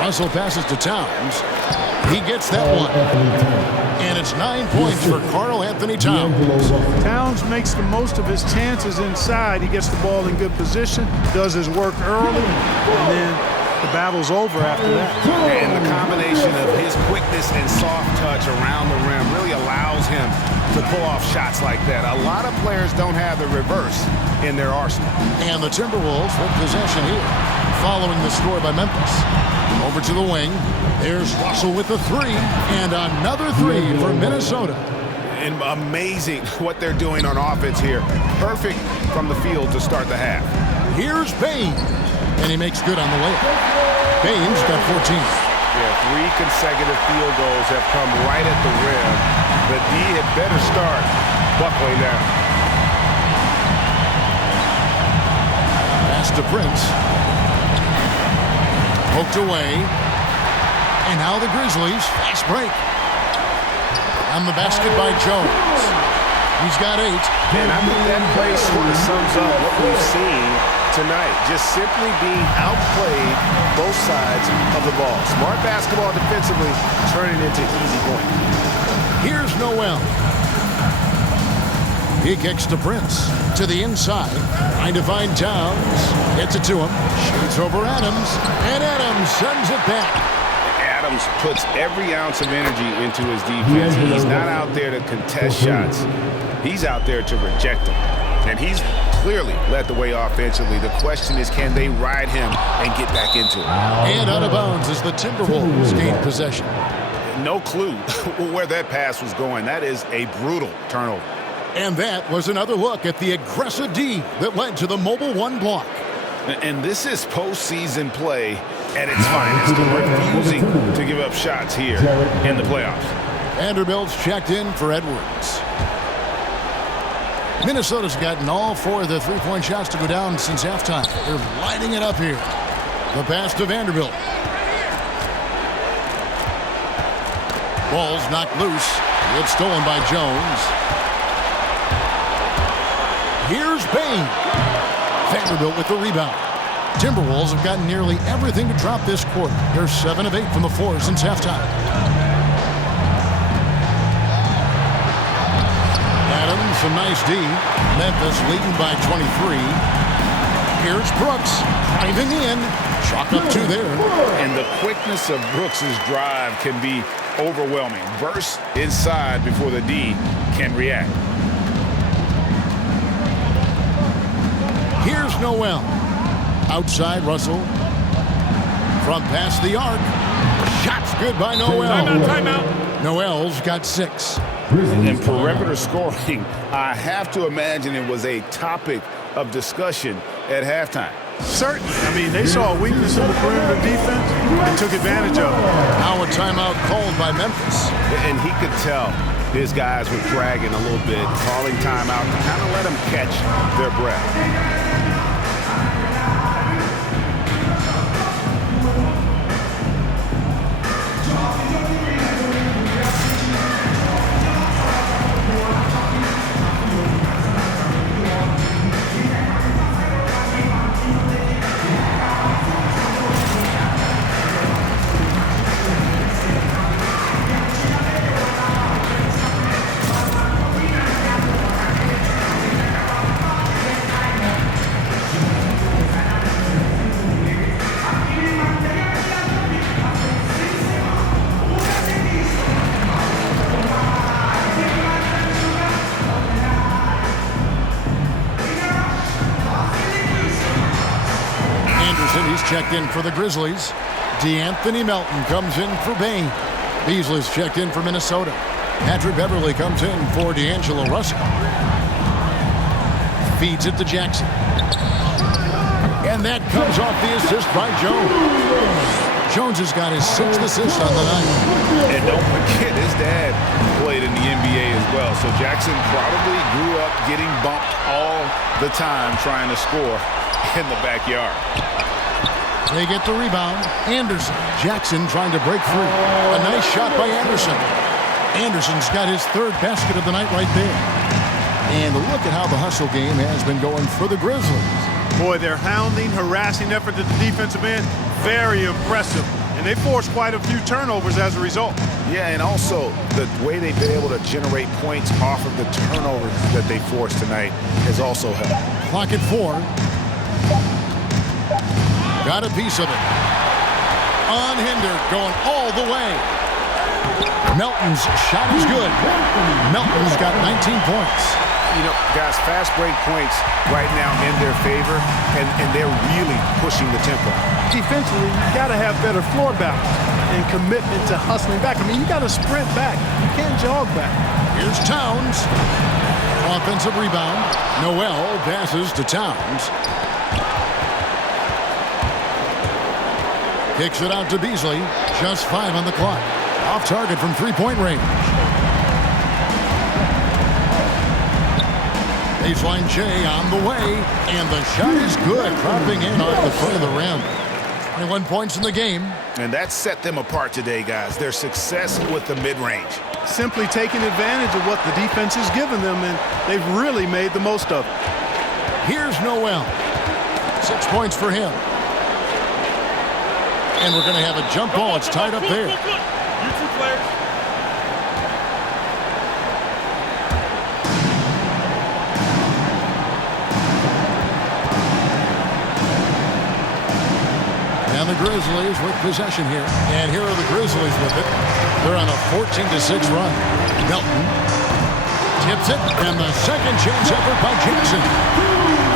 Russell passes to Towns. He gets that one. And it's 9 points for Karl Anthony Towns. Towns makes the most of his chances inside. He gets the ball in good position, does his work early, and then the battle's over after that. And the combination of his quickness and soft touch around the rim really allows him to pull off shots like that. A lot of players don't have the reverse in their arsenal. And the Timberwolves with possession here, following the score by Memphis. Over to the wing. There's Russell with the 3, and another 3 for Minnesota. And amazing what they're doing on offense here. Perfect from the field to start the half. Here's Bain. And he makes good on the layup. Bain's got 14. there. 3 consecutive field goals have come right at the rim. The D had better start buckling down. Pass to Prince. Poked away. And now the Grizzlies. Fast break. On the basket by Jones. He's got 8. And I think that play sort of sums up what we've seen tonight. Just simply being outplayed both sides of the ball. Smart basketball defensively, turning into easy points. Here's Noel. He kicks to Prince. To the inside. Trying to find Towns. Gets it to him. Shoots over Adams. And Adams sends it back. Adams puts every ounce of energy into his defense. He's not out there to contest shots. He's out there to reject them. And he's clearly led the way offensively. The question is, can they ride him and get back into it? And out of bounds as the Timberwolves gain possession. No clue where that pass was going. That is a brutal turnover. And that was another look at the aggressive D that led to the Mobile 1 block. And this is postseason play at its finest. Refusing to give up shots here in the playoffs. Vanderbilt's checked in for Edwards. Minnesota's gotten all 4 of the three-point shots to go down since halftime. They're lighting it up here. The pass to Vanderbilt. Ball's knocked loose. It's stolen by Jones. Here's Bain. Vanderbilt with the rebound. Timberwolves have gotten nearly everything to drop this quarter. They're 7 of 8 from the floor since halftime. Adams, a nice D. Memphis leading by 23. Here's Brooks, driving in. Chalk up 2 there. And the quickness of Brooks' drive can be overwhelming. Burst inside before the D can react. Here's Noel. Outside Russell. From past the arc. Shots good by Noel. Timeout. Noel's got 6. And perimeter scoring, I have to imagine it was a topic of discussion at halftime. Certainly. I mean, they saw a weakness in the perimeter defense and took advantage of it. Now a timeout called by Memphis. And he could tell his guys were dragging a little bit, calling timeout to kind of let them catch their breath. He's checked in for the Grizzlies. DeAnthony Melton comes in for Bain. Beasley's checked in for Minnesota. Patrick Beverly comes in for D'Angelo Russell. Feeds it to Jackson. And that comes off the assist by Jones. Jones has got his 6th assist on the night. And don't forget, his dad played in the NBA as well. So Jackson probably grew up getting bumped all the time trying to score in the backyard. They get the rebound. Anderson. Jackson trying to break free. A nice shot by Anderson. Anderson's got his 3rd basket of the night right there. And look at how the hustle game has been going for the Grizzlies. Boy, their hounding, harassing effort at the defensive end, very impressive. And they forced quite a few turnovers as a result. Yeah, and also the way they've been able to generate points off of the turnovers that they forced tonight has also helped. Clock at 4. Got a piece of it. Unhindered, going all the way. Melton's shot is good. Melton's got 19 points. You know, guys, fast break points right now in their favor, and they're really pushing the tempo. Defensively, you got to have better floor balance and commitment to hustling back. I mean, you got to sprint back. You can't jog back. Here's Towns. Offensive rebound. Noel passes to Towns. Kicks it out to Beasley. Just 5 on the clock. Off target from three-point range. Baseline J on the way. And the shot is good. Dropping in off the front of the rim. 21 points in the game. And that set them apart today, guys. Their success with the mid-range. Simply taking advantage of what the defense has given them, and they've really made the most of it. Here's Noel. 6 points for him. And we're going to have a jump ball. It's tied up there. You two players. And the Grizzlies with possession here. And here are the Grizzlies with it. They're on a 14-6 run. Melton tips it, and the second chance effort by Jackson.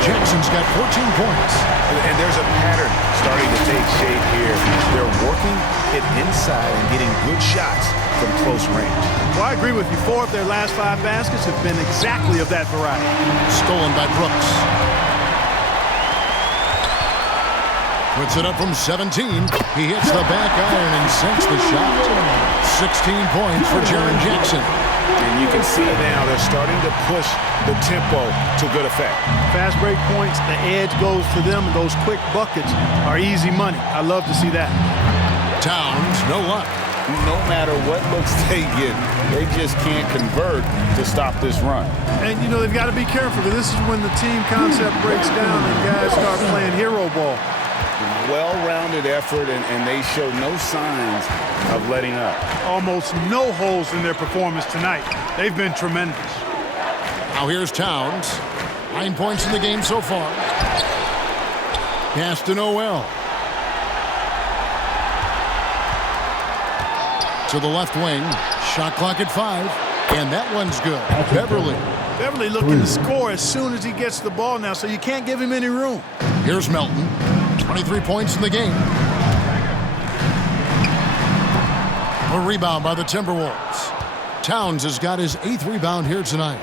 Jackson's got 14 points. And there's a pattern starting to take shape here. They're working it inside and getting good shots from close range. Well, I agree with you. 4 of their last 5 baskets have been exactly of that variety. Stolen by Brooks. Puts it up from 17. He hits the back iron and sinks the shot. 16 points for Jaren Jackson. And you can see now they're starting to push the tempo to good effect. Fast break points, the edge goes to them, and those quick buckets are easy money. I love to see that. Towns, no luck. No matter what looks they get, they just can't convert to stop this run. And, you know, they've got to be careful, because this is when the team concept breaks down and guys start playing hero ball. Well-rounded effort, and they show no signs of letting up. Almost no holes in their performance tonight. They've been tremendous. Now here's Towns. 9 points in the game so far. Pass to Noel. To the left wing. Shot clock at 5. And that one's good. Beverly looking to score as soon as he gets the ball now, so you can't give him any room. Here's Melton. 23 points in the game. A rebound by the Timberwolves. Towns has got his 8th rebound here tonight.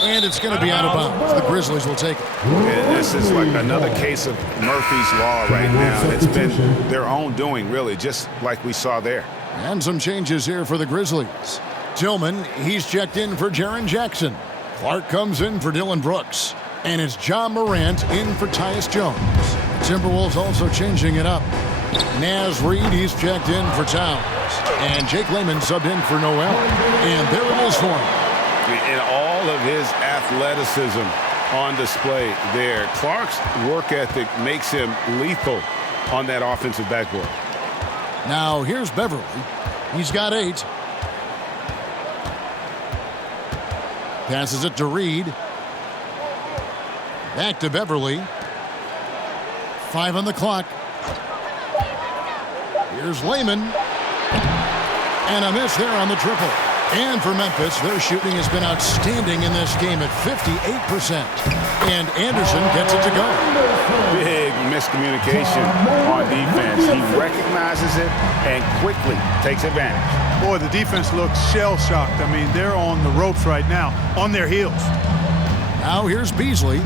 And it's going to be out of bounds. The Grizzlies will take it. And this is like another case of Murphy's Law right now. It's been their own doing, really, just like we saw there. And some changes here for the Grizzlies. Tillman, he's checked in for Jaren Jackson. Clark comes in for Dillion Brooks. And it's John Morant in for Tyus Jones. Timberwolves also changing it up. Naz Reid, he's checked in for Towns. And Jake Layman subbed in for Noel. And there it is for him. And all of his athleticism on display there. Clark's work ethic makes him lethal on that offensive backboard. Now here's Beverly. He's got 8. Passes it to Reid. Back to Beverly. 5 on the clock. Here's Layman. And a miss there on the triple. And for Memphis, their shooting has been outstanding in this game at 58%. And Anderson gets it to go. Big miscommunication on defense. He recognizes it and quickly takes advantage. Boy, the defense looks shell-shocked. I mean, they're on the ropes right now, on their heels. Now here's Beasley.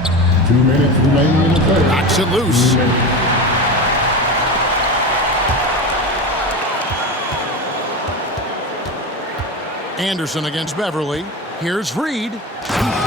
2 minutes remaining in the third. Knocks it loose. Anderson against Beverly. Here's Reid. He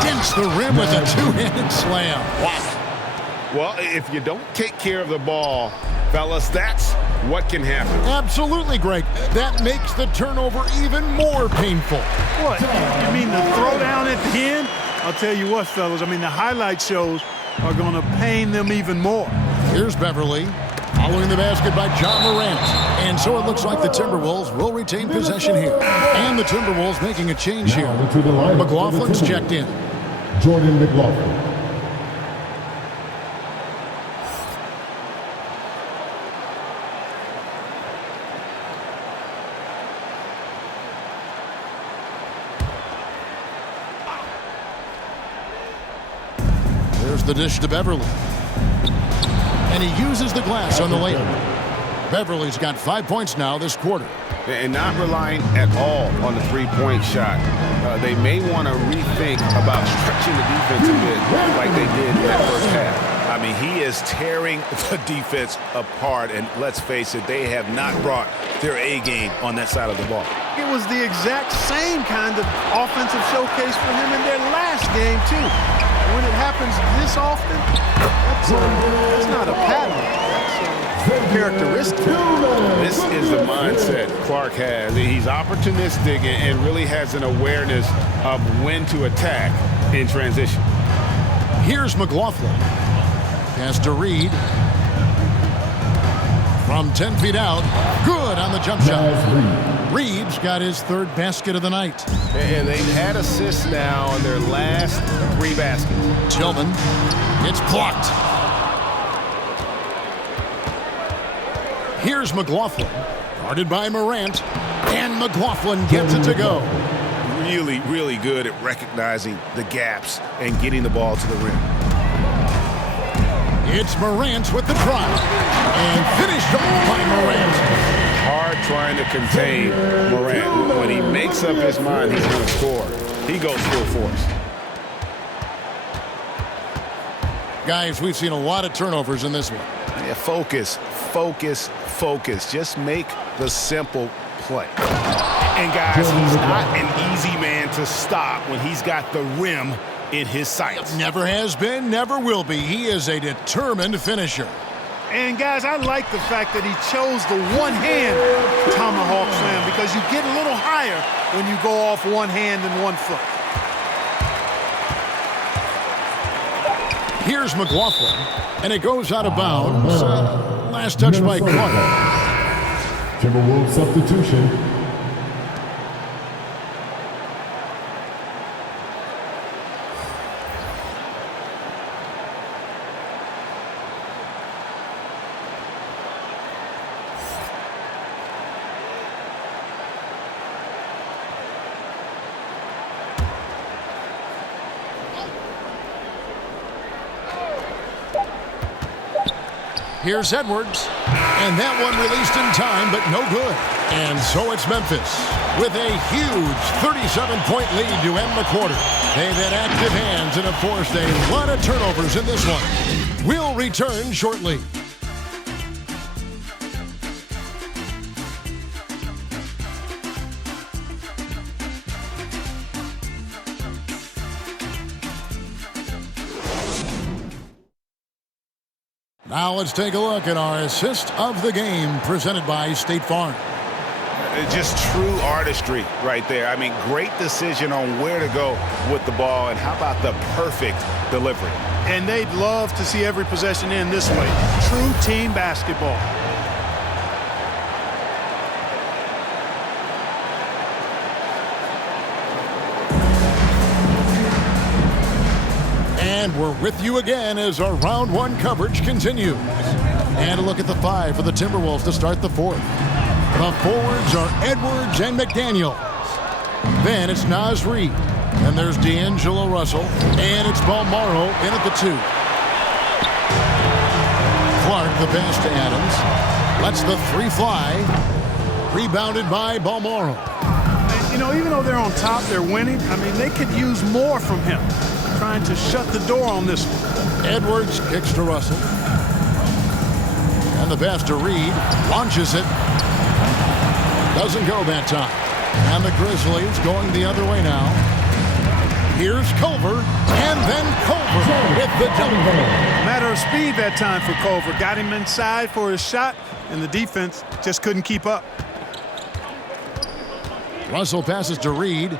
dents the rim with a 2-handed slam. Wow. Well, if you don't take care of the ball, fellas, that's what can happen. Absolutely, Greg. That makes the turnover even more painful. What? You mean the throwdown at the end? I'll tell you what, fellas. I mean, the highlight shows are going to pain them even more. Here's Beverly. Following the basket by John Morant. And so it looks like the Timberwolves will retain possession here. And the Timberwolves making a change here. McLaughlin's checked in. Jordan McLaughlin. There's the dish to Beverly. And he uses the glass on the layup. Beverly's got 5 points now this quarter. And not relying at all on the three-point shot. They may want to rethink about stretching the defense a bit like they did in that first half. I mean, he is tearing the defense apart, and let's face it, they have not brought their A game on that side of the ball. It was the exact same kind of offensive showcase for him in their last game, too. When it happens this often, that's not a pattern. That's a characteristic. This is the mindset Clark has. He's opportunistic and really has an awareness of when to attack in transition. Here's McLaughlin. Pass to Reed. From 10 feet out. Good on the jump shot. Reed's got his third basket of the night. And they've had assists now on their last 3 baskets. Tillman. It's blocked. Here's McLaughlin. Guarded by Morant. And McLaughlin gets it to go. Really, really good at recognizing the gaps and getting the ball to the rim. It's Morant with the drive. And finished off by Morant. Hard trying to contain Morant. When he makes up his mind he's going to score, he goes full force. Guys, we've seen a lot of turnovers in this one. Yeah, focus, focus, focus. Just make the simple play. And guys, he's not an easy man to stop when he's got the rim in his sights. Never has been, never will be. He is a determined finisher. And guys, I like the fact that he chose the one-hand tomahawk slam because you get a little higher when you go off one hand and 1 foot. Here's McLaughlin, and it goes out of bounds. Last touch by Clark. Timberwolves substitution. Here's Edwards, and that one released in time, but no good. And so it's Memphis with a huge 37-point lead to end the quarter. They've had active hands and have forced a lot of turnovers in this one. We'll return shortly. Now let's take a look at our assist of the game presented by State Farm. Just true artistry right there. I mean, great decision on where to go with the ball, and how about the perfect delivery? And they'd love to see every possession end this way. True team basketball. And we're with you again as our round 1 coverage continues. And a look at the 5 for the Timberwolves to start the 4th. The forwards are Edwards and McDaniels. Then it's Naz Reid. And there's D'Angelo Russell. And it's Balmaro in at the 2. Clark the pass to Adams. Lets the 3 fly. Rebounded by Balmaro. And, you know, even though they're on top, they're winning. I mean, they could use more from him. Trying to shut the door on this one. Edwards kicks to Russell. And the pass to Reed. Launches it. Doesn't go that time. And the Grizzlies going the other way now. Here's Culver. And then Culver with the dunk. Matter of speed that time for Culver. Got him inside for his shot, and the defense just couldn't keep up. Russell passes to Reed.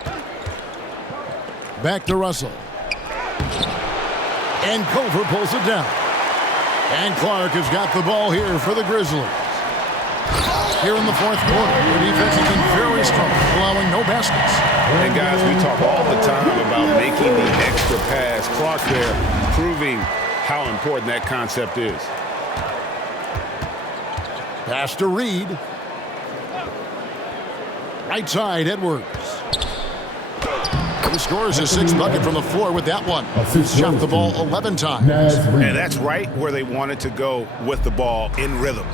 Back to Russell. And Culver pulls it down. And Clark has got the ball here for the Grizzlies. Here in the 4th quarter, their defense has been very strong, allowing no baskets. And guys, we talk all the time about making the extra pass. Clark there proving how important that concept is. Pass to Reed. Right side, Edwards. He scores his 6th bucket from the floor with that one. He's shot the ball 11 times. And that's right where they wanted to go with the ball, in rhythm.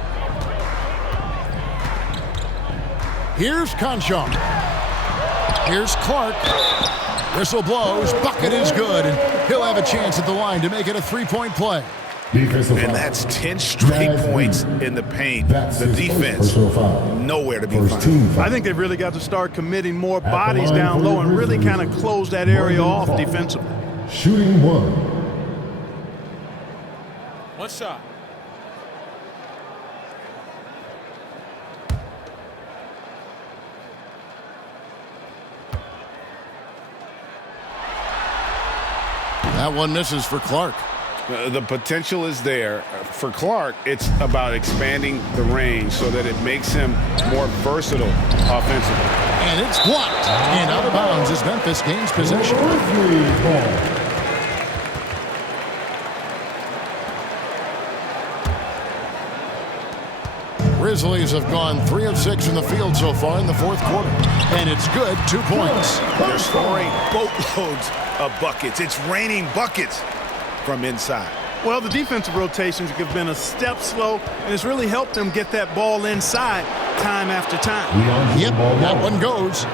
Here's Conchon. Here's Clark. Whistle blows. Bucket is good. And he'll have a chance at the line to make it a 3-point play. Defensive And foul. that's 10 straight points in the paint. That's The his defense, first personal foul. nowhere to be First found. team foul. I think they've really got to start committing more At the bodies line down for low the and really Grizzlies, kind of close that area Brandon off Paul. defensively. Shooting 1. One shot. That one misses for Clark. The potential is there. For Clark, it's about expanding the range so that it makes him more versatile offensively. And it's blocked. And out of bounds as Memphis gains possession. Grizzlies ball. Grizzlies have gone 3 of 6 in the field so far in the fourth quarter. And it's good, 2 points. They're scoring boatloads of buckets. It's raining buckets from inside. Well, the defensive rotations have been a step slow, and it's really helped them get that ball inside time after time. Yep, that one goes.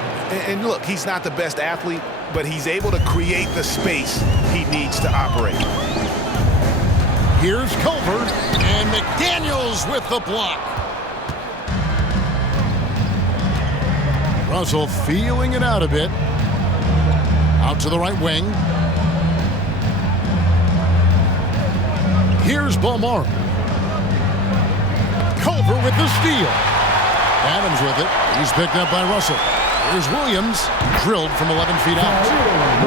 And look, he's not the best athlete, but he's able to create the space he needs to operate. Here's Culver, and McDaniels with the block. Russell feeling it out a bit. Out to the right wing. Here's Balmore. Culver with the steal. Adams with it. He's picked up by Russell. Here's Williams, drilled from 11 feet out.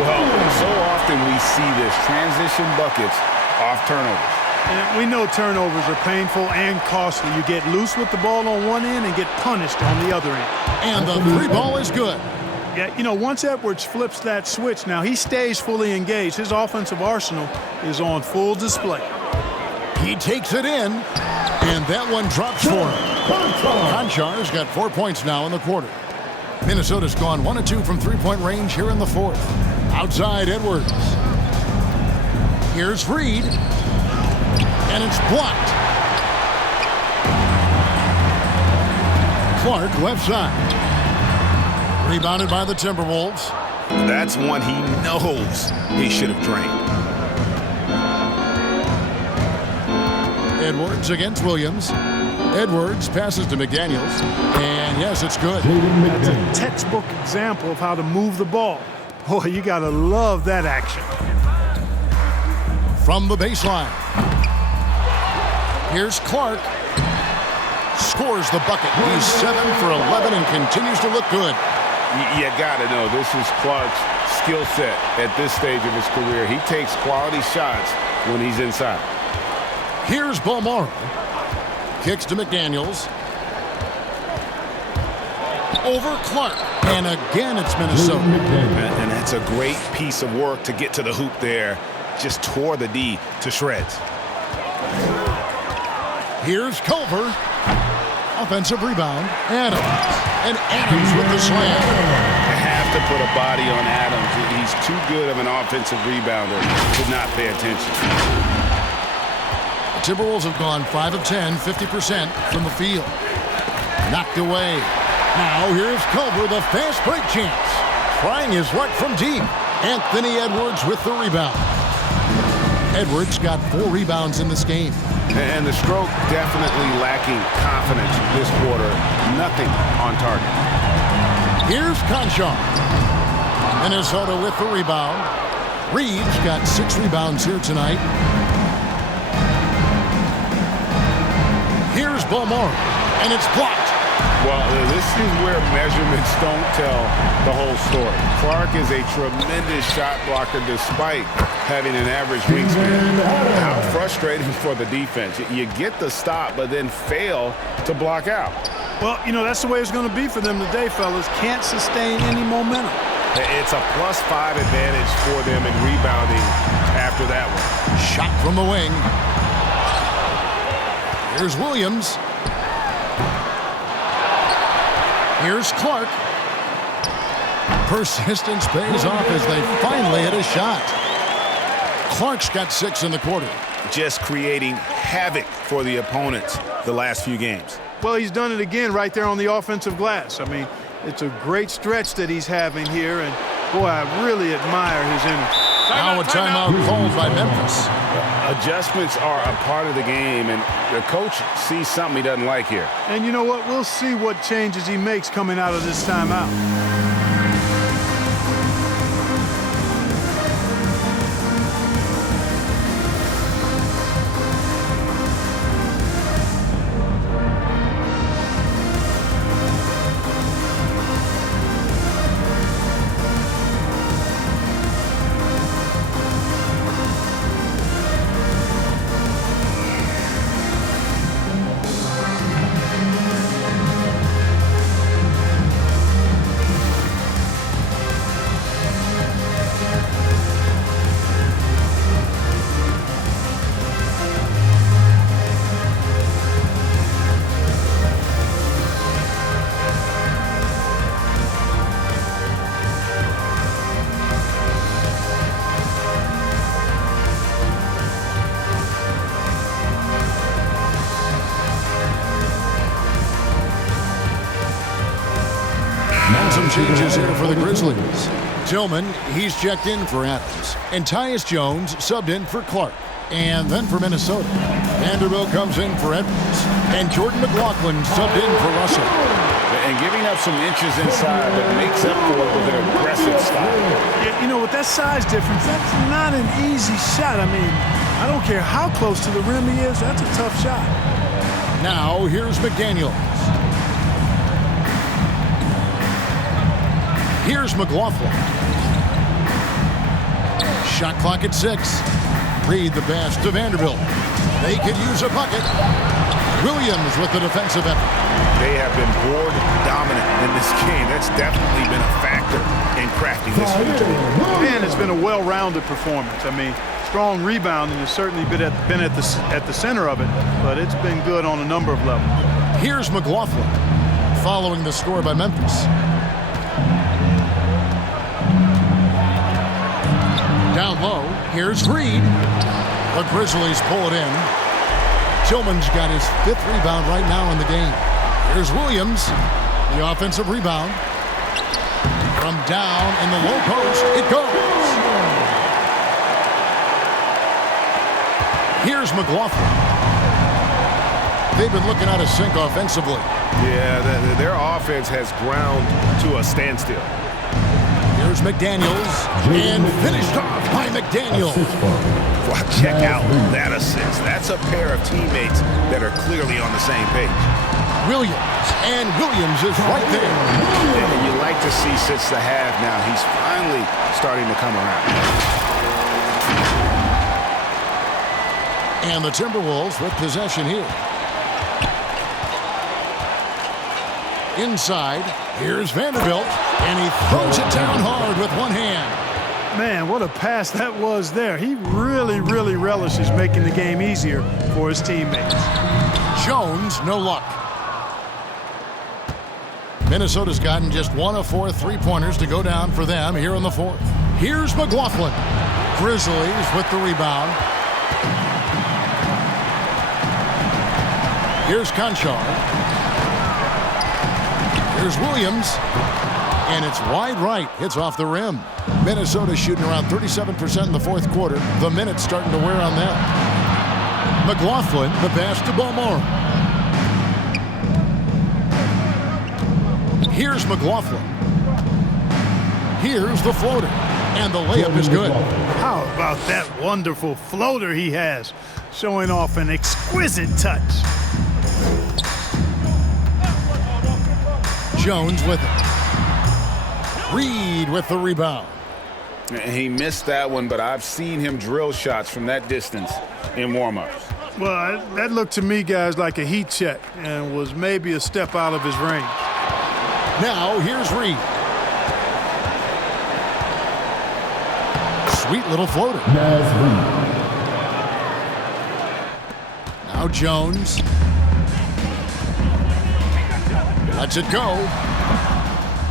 Well, so often we see this, transition buckets off turnovers. And we know turnovers are painful and costly. You get loose with the ball on one end and get punished on the other end. And the 3 ball is good. Yeah, you know, once Edwards flips that switch, now he stays fully engaged. His offensive arsenal is on full display. He takes it in, and that one drops for him. Konchar's got 4 points now in the quarter. Minnesota's gone 1 of 2 from three-point range here in the fourth. Outside Edwards. Here's Reed. And it's blocked. Clark left side. Rebounded by the Timberwolves. That's one he knows he should have drained. Edwards against Williams. Edwards passes to McDaniels. And yes, it's good. That's a textbook example of how to move the ball. Boy, you got to love that action. From the baseline. Here's Clark. Scores the bucket. He's 7 for 11 and continues to look good. You got to know, this is Clark's skill set at this stage of his career. He takes quality shots when he's inside. Here's Balmore. Kicks to McDaniels. Over Clark. And again, it's Minnesota. And that's a great piece of work to get to the hoop there. Just tore the D to shreds. Here's Culver. Offensive rebound. Adams. And Adams with the slam. You have to put a body on Adams. He's too good of an offensive rebounder to not pay attention. The Timberwolves have gone 5 of 10, 50% from the field. Knocked away. Now here's Culver, the fast break chance. Trying his luck from deep. Anthony Edwards with the rebound. Edwards got 4 rebounds in this game. And the stroke definitely lacking confidence this quarter. Nothing on target. Here's Conchar. Minnesota with the rebound. Reed's got 6 rebounds here tonight. Here's Balmore. And it's blocked. Well, this is where measurements don't tell the whole story. Clark is a tremendous shot blocker despite having an average wingspan. How frustrating for the defense. You get the stop, but then fail to block out. Well, you know, that's the way it's going to be for them today, fellas. Can't sustain any momentum. It's a +5 advantage for them in rebounding after that one. Shot from the wing. Here's Williams. Here's Clark. Persistence pays off as they finally hit a shot. Clark's got 6 in the quarter. Just creating havoc for the opponents the last few games. Well, he's done it again right there on the offensive glass. I mean, it's a great stretch that he's having here, and boy, I really admire his energy. Now a timeout called by Memphis. Adjustments are a part of the game, and the coach sees something he doesn't like here. And you know what? We'll see what changes he makes coming out of this timeout. And some changes here for the Grizzlies. Tillman, he's checked in for Adams. And Tyus Jones subbed in for Clark. And then for Minnesota, Vanderbilt comes in for Edwards. And Jordan McLaughlin subbed in for Russell. And giving up some inches inside, but makes up for it with an aggressive style. Yeah, you know, with that size difference, that's not an easy shot. I mean, I don't care how close to the rim he is, that's a tough shot. Now, here's McDaniels. Here's McLaughlin. Shot clock at 6. Reed the pass to Vanderbilt. They could use a bucket. Williams with the defensive effort. They have been board dominant in this game. That's definitely been a factor in crafting this victory. Man, it's been a well-rounded performance. I mean, strong rebounding has certainly been at the center of it, but it's been good on a number of levels. Here's McLaughlin, following the score by Memphis. Down low, here's Reed. The Grizzlies pull it in. Tillman's got his 5th rebound right now in the game. Here's Williams, the offensive rebound. From down in the low post, it goes. Here's McLaughlin. They've been looking out of sync offensively. Yeah, their offense has ground to a standstill. Here's McDaniels, and finished off by McDaniels. Wow, check out that assist. That's a pair of teammates that are clearly on the same page. Williams, and Williams is right there. And you like to see since the half now, he's finally starting to come around. And the Timberwolves with possession here. Inside, here's Vanderbilt, and he throws it down hard with one hand. Man, what a pass that was there. He really, really relishes making the game easier for his teammates. Jones, no luck. Minnesota's gotten just 1 of 4 3-pointers to go down for them here in the 4th. Here's McLaughlin. Grizzlies with the rebound. Here's Conchar. Here's Williams, and it's wide right. Hits off the rim. Minnesota shooting around 37% in the 4th quarter. The minutes starting to wear on them. McLaughlin, the pass to Balmore. Here's McLaughlin. Here's the floater, and the layup is good. How about that wonderful floater he has, showing off an exquisite touch. Jones with it. Reed with the rebound. He missed that one, but I've seen him drill shots from that distance in warm-ups. Well, that looked to me, guys, like a heat check and was maybe a step out of his range. Now, here's Reed. Sweet little floater. Now Jones. Lets it go.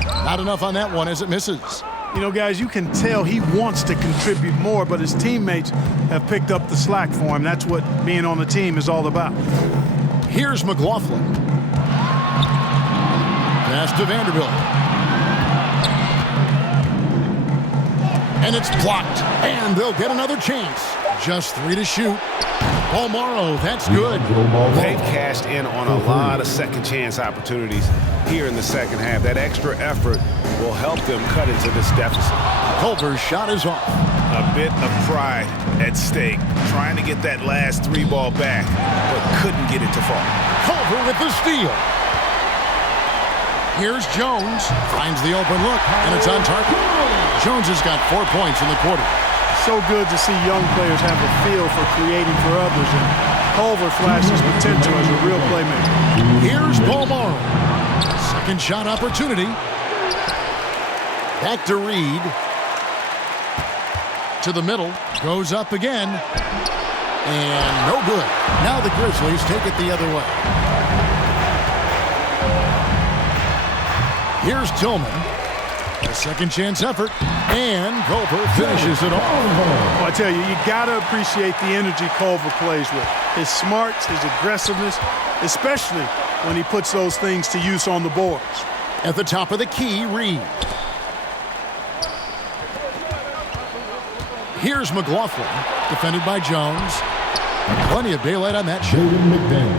Not enough on that one as it misses. You know, guys, you can tell he wants to contribute more, but his teammates have picked up the slack for him. That's what being on the team is all about. Here's McLaughlin. Pass to Vanderbilt. And it's blocked. And they'll get another chance. Just 3 to shoot. Bolmaro, that's good. They've cashed in on a lot of second chance opportunities here in the second half. That extra effort will help them cut into this deficit. Culver's shot is off. A bit of pride at stake, trying to get that last 3-ball back, but couldn't get it to fall. Culver with the steal. Here's Jones, finds the open look, and it's on target. Jones has got 4 points in the quarter. So good to see young players have a feel for creating for others, and Culver flashes potential as a real playmaker. Here's Bolmaro. Second shot opportunity. Back to Reed. To the middle, goes up again, and no good. Now the Grizzlies take it the other way. Here's Tillman. A second chance effort, and Culver finishes it off. Well, I tell you, you got to appreciate the energy Culver plays with. His smarts, his aggressiveness, especially when he puts those things to use on the boards. At the top of the key, Reed. Here's McLaughlin, defended by Jones. Plenty of daylight on that shot.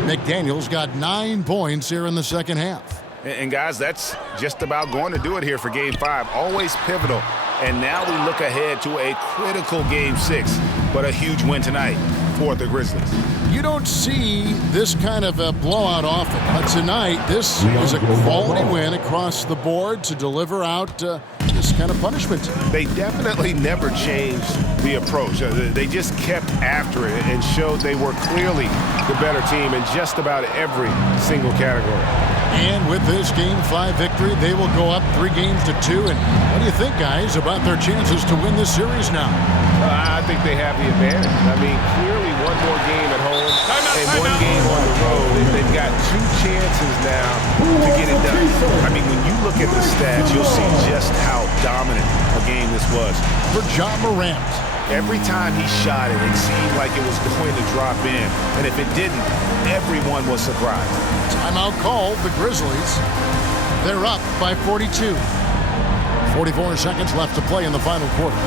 McDaniels got 9 points here in the second half. And guys, that's just about going to do it here for Game 5. Always pivotal. And now we look ahead to a critical Game 6, but a huge win tonight for the Grizzlies. You don't see this kind of a blowout often, but tonight this is a quality win across the board to deliver out this kind of punishment. They definitely never changed the approach. They just kept after it and showed they were clearly the better team in just about every single category. And with this Game 5 victory, they will go up 3 games to 2. And what do you think, guys, about their chances to win this series now? I think they have the advantage. I mean, clearly one more game at home and one game on the road. They've got 2 chances now to get it done. I mean, when you look at the stats, you'll see just how dominant a game this was. For John Morant, every time he shot it, it seemed like it was going to drop in. And if it didn't, everyone was surprised. Timeout called, the Grizzlies. They're up by 42. 44 seconds left to play in the final quarter.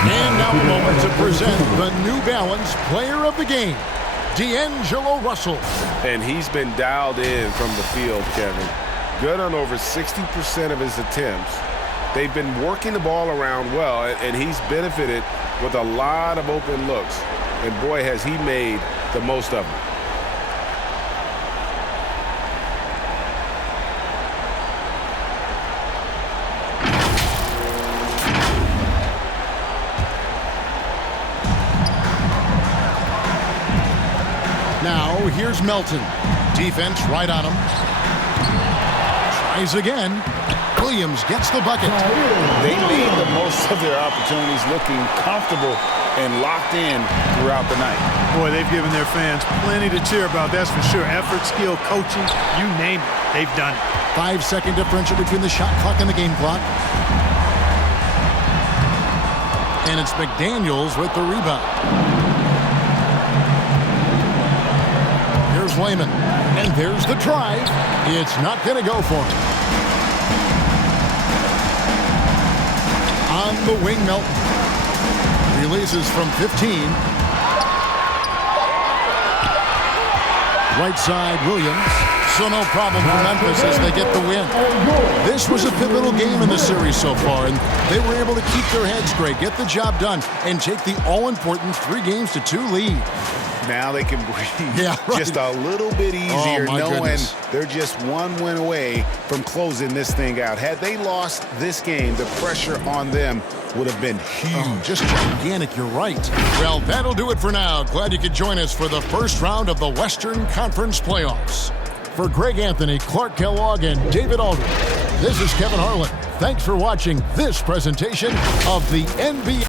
And now a moment to present the New Balance Player of the Game, D'Angelo Russell. And he's been dialed in from the field, Kevin. Good on over 60% of his attempts. They've been working the ball around well, and he's benefited with a lot of open looks. And boy, has he made the most of them. Now, here's Melton. Defense right on him. Tries again. Williams gets the bucket. They made the most of their opportunities, looking comfortable and locked in throughout the night. Boy, they've given their fans plenty to cheer about, that's for sure. Effort, skill, coaching, you name it, they've done it. 5-second differential between the shot clock and the game clock. And it's McDaniels with the rebound. Here's Wayman, and there's the drive. It's not going to go for him. On the wing, Melton. Releases from 15. Right side, Williams. So no problem for Memphis as they get the win. This was a pivotal game in the series so far, and they were able to keep their heads straight, get the job done, and take the all-important 3-2 lead. Now they can breathe right. just a little bit easier, knowing goodness. they're just one win away from closing this thing out. Had they lost this game, the pressure on them would have been huge. Just gigantic, you're right. Well, that'll do it for now. Glad you could join us for the first round of the Western Conference Playoffs. For Greg Anthony, Clark Kellogg, and David Aldridge, this is Kevin Harlan. Thanks for watching this presentation of the NBA.